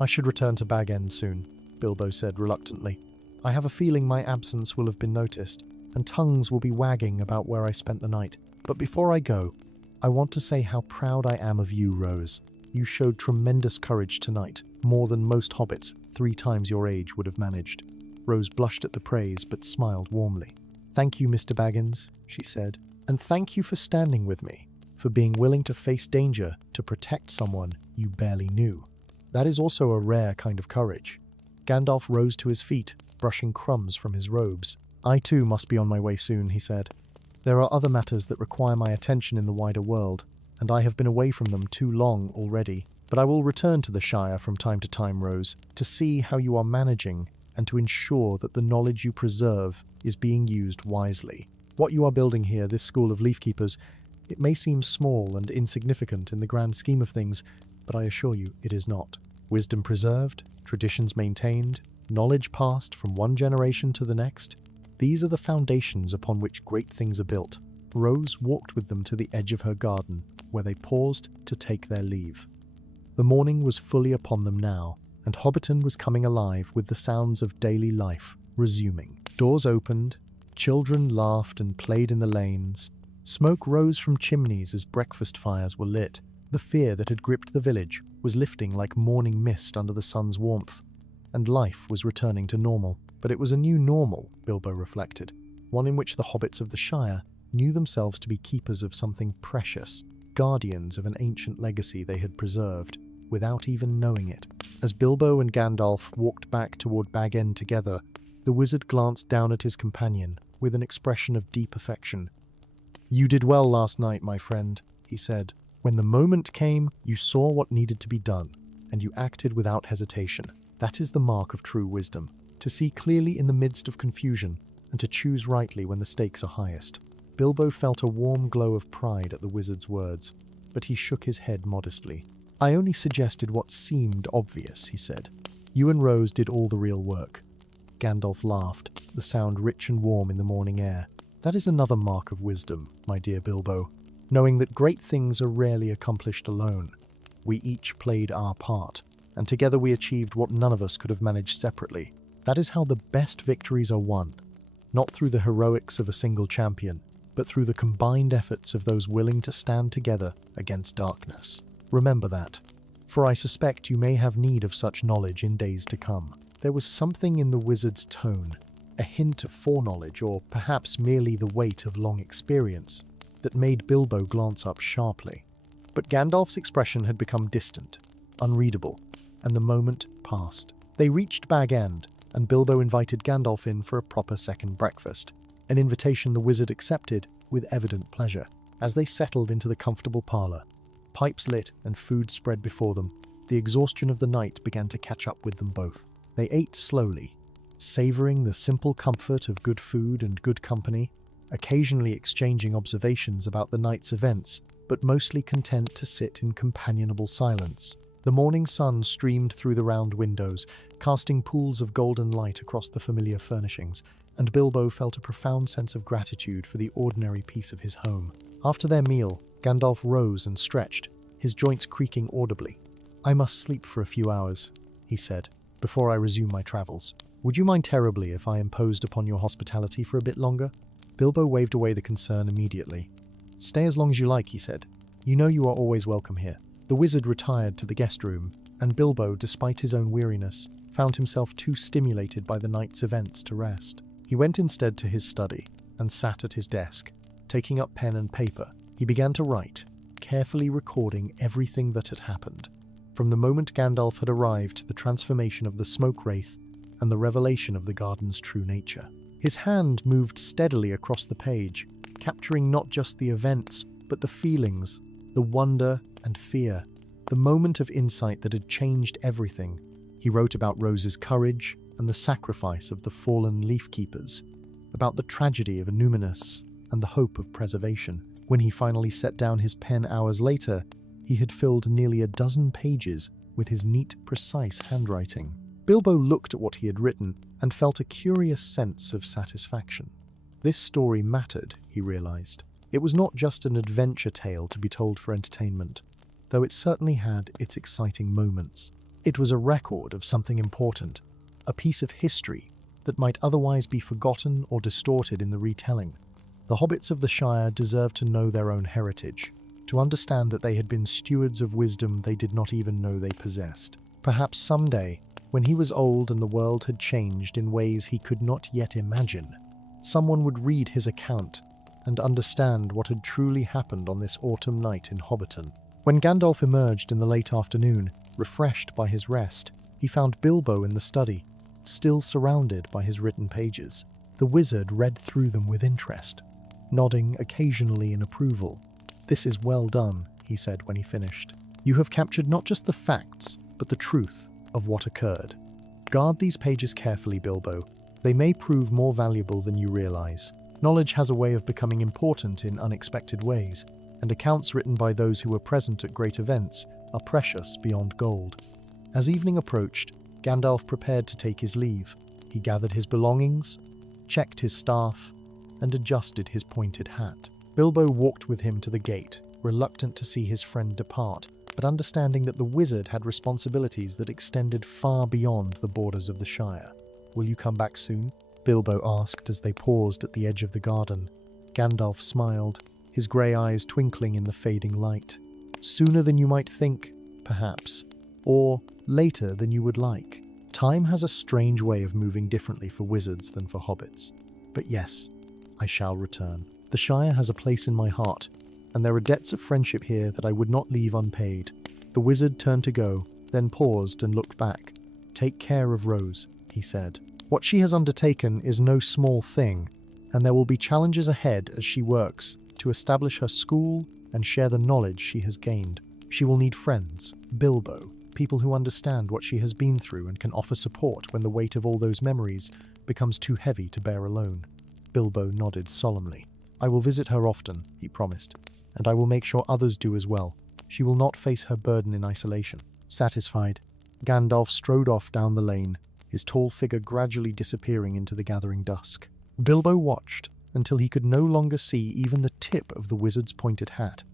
"I should return to Bag End soon," Bilbo said reluctantly. "I have a feeling my absence will have been noticed, and tongues will be wagging about where I spent the night. But before I go, I want to say how proud I am of you, Rose. You showed tremendous courage tonight, more than most hobbits 3 times your age would have managed." Rose blushed at the praise, but smiled warmly. "Thank you, Mr. Baggins," she said, "and thank you for standing with me, for being willing to face danger to protect someone you barely knew. That is also a rare kind of courage." Gandalf rose to his feet, brushing crumbs from his robes. "I too must be on my way soon," he said. "There are other matters that require my attention in the wider world, and I have been away from them too long already. But I will return to the Shire from time to time, Rose, to see how you are managing and to ensure that the knowledge you preserve is being used wisely. What you are building here, this school of leaf keepers, It may seem small and insignificant in the grand scheme of things, but I assure you it is not. Wisdom preserved, traditions maintained, knowledge passed from one generation to the next. These are the foundations upon which great things are built. Rose walked with them to the edge of her garden, where they paused to take their leave. The morning was fully upon them now, and Hobbiton was coming alive with the sounds of daily life resuming. Doors opened, children laughed and played in the lanes. Smoke rose from chimneys as breakfast fires were lit. The fear that had gripped the village was lifting like morning mist under the sun's warmth, and life was returning to normal. But it was a new normal, Bilbo reflected, one in which the hobbits of the Shire knew themselves to be keepers of something precious, guardians of an ancient legacy they had preserved, without even knowing it. As Bilbo and Gandalf walked back toward Bag End together, the wizard glanced down at his companion with an expression of deep affection. "You did well last night, my friend," he said. "When the moment came, you saw what needed to be done, and you acted without hesitation. That is the mark of true wisdom, to see clearly in the midst of confusion, and to choose rightly when the stakes are highest." Bilbo felt a warm glow of pride at the wizard's words, but he shook his head modestly. "I only suggested what seemed obvious," he said. "You and Rose did all the real work." Gandalf laughed, the sound rich and warm in the morning air. "That is another mark of wisdom, my dear Bilbo, knowing that great things are rarely accomplished alone. We each played our part, and together we achieved what none of us could have managed separately. That is how the best victories are won, not through the heroics of a single champion, but through the combined efforts of those willing to stand together against darkness. Remember that, for I suspect you may have need of such knowledge in days to come." There was something in the wizard's tone, a hint of foreknowledge, or perhaps merely the weight of long experience, that made Bilbo glance up sharply. But Gandalf's expression had become distant, unreadable, and the moment passed. They reached Bag End, and Bilbo invited Gandalf in for a proper second breakfast, an invitation the wizard accepted with evident pleasure. As they settled into the comfortable parlour, pipes lit and food spread before them, the exhaustion of the night began to catch up with them both. They ate slowly, savouring the simple comfort of good food and good company, occasionally exchanging observations about the night's events, but mostly content to sit in companionable silence. The morning sun streamed through the round windows, casting pools of golden light across the familiar furnishings, and Bilbo felt a profound sense of gratitude for the ordinary peace of his home. After their meal, Gandalf rose and stretched, his joints creaking audibly. "I must sleep for a few hours," he said, "before I resume my travels. Would you mind terribly if I imposed upon your hospitality for a bit longer?" Bilbo waved away the concern immediately. "Stay as long as you like," he said. "You know you are always welcome here." The wizard retired to the guest room, and Bilbo, despite his own weariness, found himself too stimulated by the night's events to rest. He went instead to his study and sat at his desk. Taking up pen and paper, he began to write, carefully recording everything that had happened, from the moment Gandalf had arrived to the transformation of the smoke wraith and the revelation of the garden's true nature. His hand moved steadily across the page, capturing not just the events, but the feelings, the wonder and fear, the moment of insight that had changed everything. He wrote about Rose's courage and the sacrifice of the fallen leaf keepers, about the tragedy of Immerse and the hope of preservation. When he finally set down his pen hours later, he had filled nearly a dozen pages with his neat, precise handwriting. Bilbo looked at what he had written and felt a curious sense of satisfaction. This story mattered, he realized. It was not just an adventure tale to be told for entertainment, though it certainly had its exciting moments. It was a record of something important, a piece of history that might otherwise be forgotten or distorted in the retelling. The hobbits of the Shire deserved to know their own heritage, to understand that they had been stewards of wisdom they did not even know they possessed. Perhaps someday, when he was old and the world had changed in ways he could not yet imagine, someone would read his account and understand what had truly happened on this autumn night in Hobbiton. When Gandalf emerged in the late afternoon, refreshed by his rest, he found Bilbo in the study, still surrounded by his written pages. The wizard read through them with interest, nodding occasionally in approval. "This is well done," he said when he finished. "You have captured not just the facts, but the truth of what occurred. Guard these pages carefully, Bilbo. They may prove more valuable than you realize. Knowledge has a way of becoming important in unexpected ways, and accounts written by those who were present at great events are precious beyond gold. As evening approached, Gandalf prepared to take his leave. He gathered his belongings, checked his staff, and adjusted his pointed hat. Bilbo walked with him to the gate, reluctant to see his friend depart, but understanding that the wizard had responsibilities that extended far beyond the borders of the Shire. "Will you come back soon?" Bilbo asked as they paused at the edge of the garden. Gandalf smiled, his grey eyes twinkling in the fading light. "Sooner than you might think, perhaps, or later than you would like. Time has a strange way of moving differently for wizards than for hobbits. But yes, I shall return. The Shire has a place in my heart, and there are debts of friendship here that I would not leave unpaid." The wizard turned to go, then paused and looked back. "Take care of Rose," he said. "What she has undertaken is no small thing, and there will be challenges ahead as she works to establish her school and share the knowledge she has gained. She will need friends, Bilbo, people who understand what she has been through and can offer support when the weight of all those memories becomes too heavy to bear alone." Bilbo nodded solemnly. "I will visit her often," he promised, "and I will make sure others do as well. She will not face her burden in isolation." Satisfied, Gandalf strode off down the lane, his tall figure gradually disappearing into the gathering dusk. Bilbo watched until he could no longer see even the tip of the wizard's pointed hat,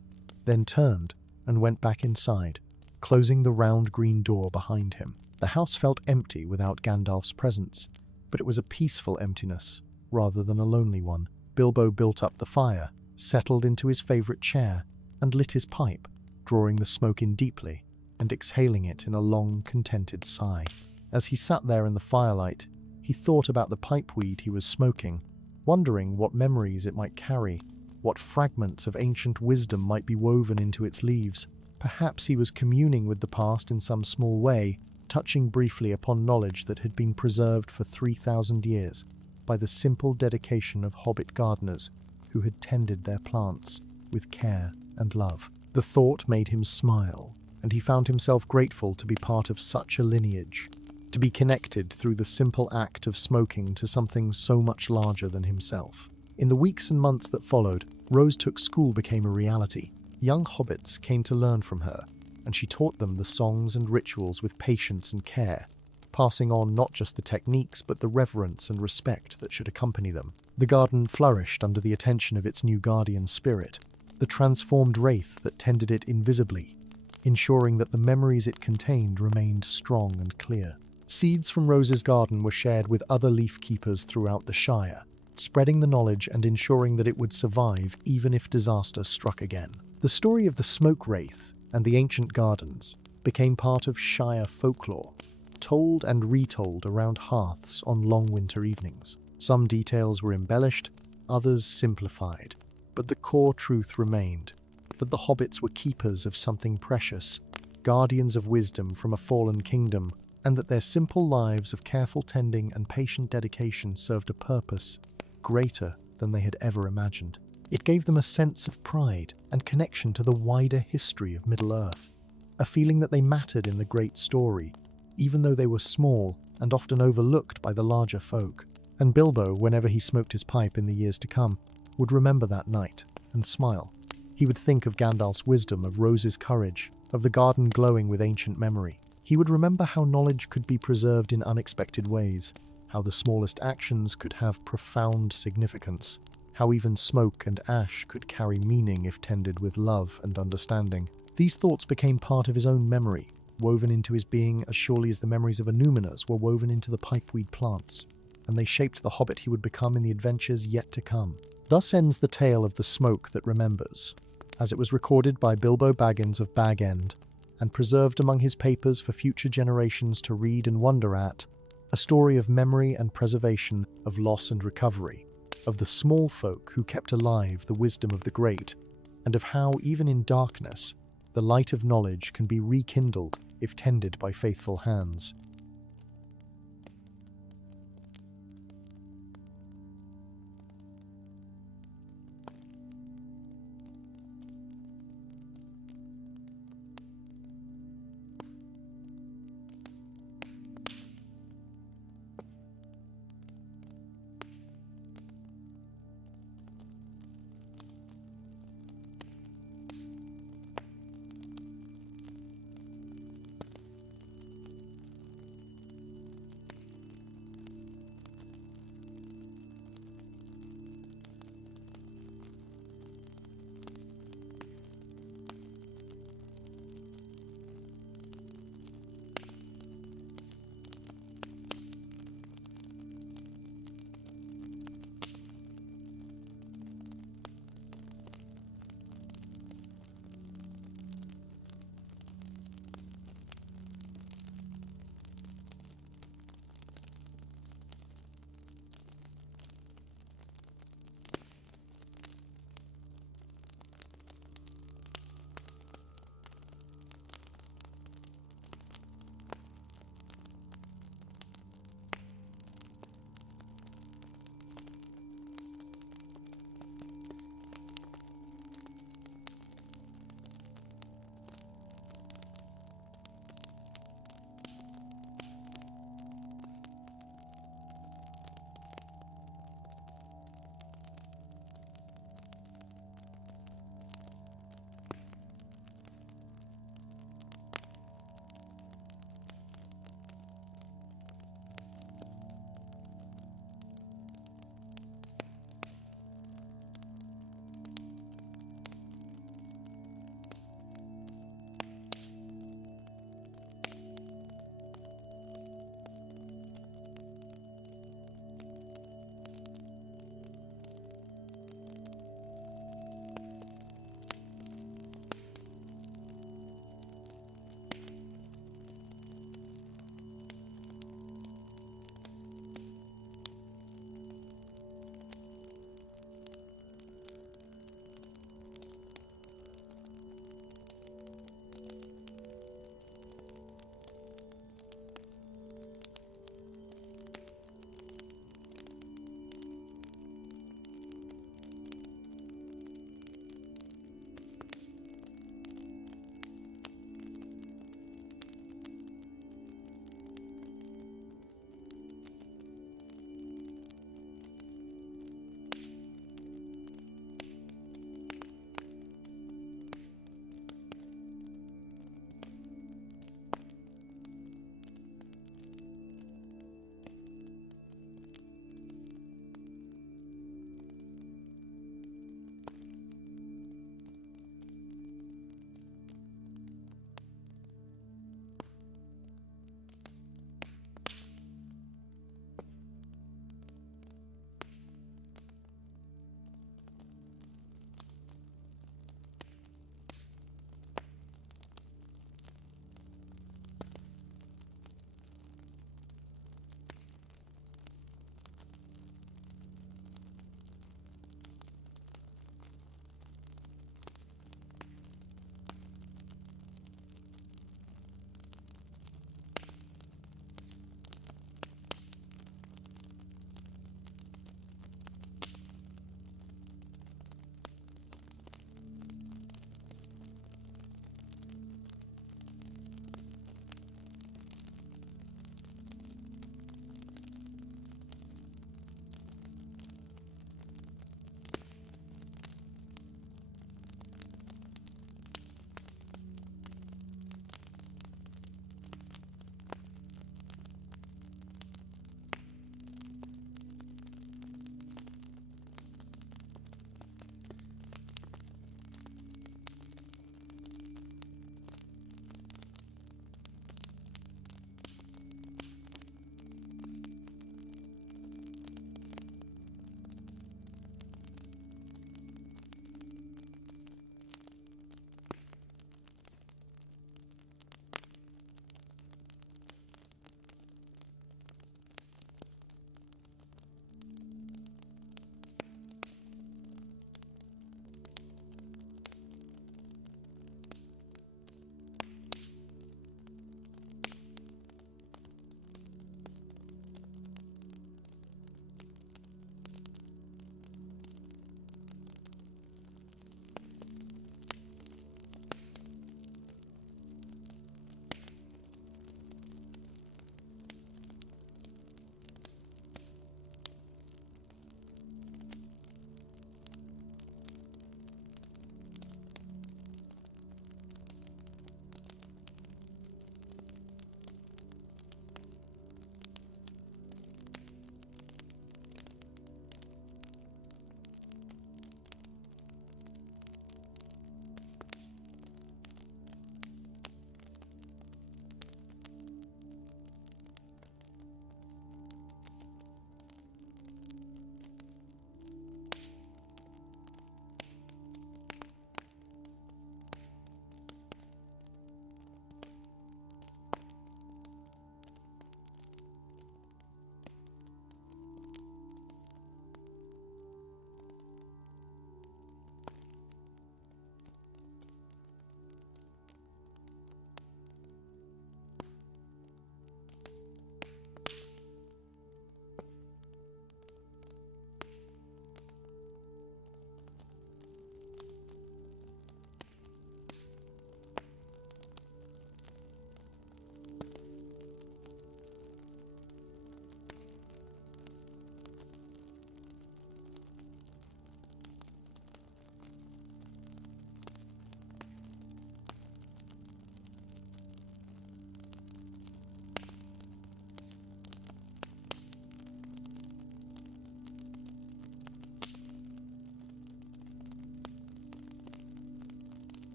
then turned and went back inside, closing the round green door behind him. The house felt empty without Gandalf's presence, but it was a peaceful emptiness rather than a lonely one. Bilbo built up the fire, settled into his favourite chair, and lit his pipe, drawing the smoke in deeply and exhaling it in a long, contented sigh. As he sat there in the firelight, he thought about the pipeweed he was smoking, wondering what memories it might carry, what fragments of ancient wisdom might be woven into its leaves. Perhaps he was communing with the past in some small way, touching briefly upon knowledge that had been preserved for 3,000 years by the simple dedication of hobbit gardeners who had tended their plants with care and love. The thought made him smile, and he found himself grateful to be part of such a lineage, to be connected through the simple act of smoking to something so much larger than himself. In the weeks and months that followed, Rose Took School became a reality. Young hobbits came to learn from her, and she taught them the songs and rituals with patience and care, passing on not just the techniques but the reverence and respect that should accompany them. The garden flourished under the attention of its new guardian spirit, the transformed wraith that tended it invisibly, ensuring that the memories it contained remained strong and clear. Seeds from Rose's garden were shared with other leaf keepers throughout the Shire, spreading the knowledge and ensuring that it would survive even if disaster struck again. The story of the smoke wraith and the ancient gardens became part of Shire folklore, told and retold around hearths on long winter evenings. Some details were embellished, others simplified, but the core truth remained, that the hobbits were keepers of something precious, guardians of wisdom from a fallen kingdom, and that their simple lives of careful tending and patient dedication served a purpose greater than they had ever imagined. It gave them a sense of pride and connection to the wider history of Middle-earth, a feeling that they mattered in the great story, even though they were small and often overlooked by the larger folk. And Bilbo, whenever he smoked his pipe in the years to come, would remember that night and smile. He would think of Gandalf's wisdom, of Rose's courage, of the garden glowing with ancient memory. He would remember how knowledge could be preserved in unexpected ways, how the smallest actions could have profound significance, how even smoke and ash could carry meaning if tended with love and understanding. These thoughts became part of his own memory, woven into his being as surely as the memories of Annúminas were woven into the pipeweed plants, and they shaped the hobbit he would become in the adventures yet to come. Thus ends the tale of the smoke that remembers, as it was recorded by Bilbo Baggins of Bag End, and preserved among his papers for future generations to read and wonder at, a story of memory and preservation, of loss and recovery, of the small folk who kept alive the wisdom of the great, and of how, even in darkness, the light of knowledge can be rekindled if tended by faithful hands.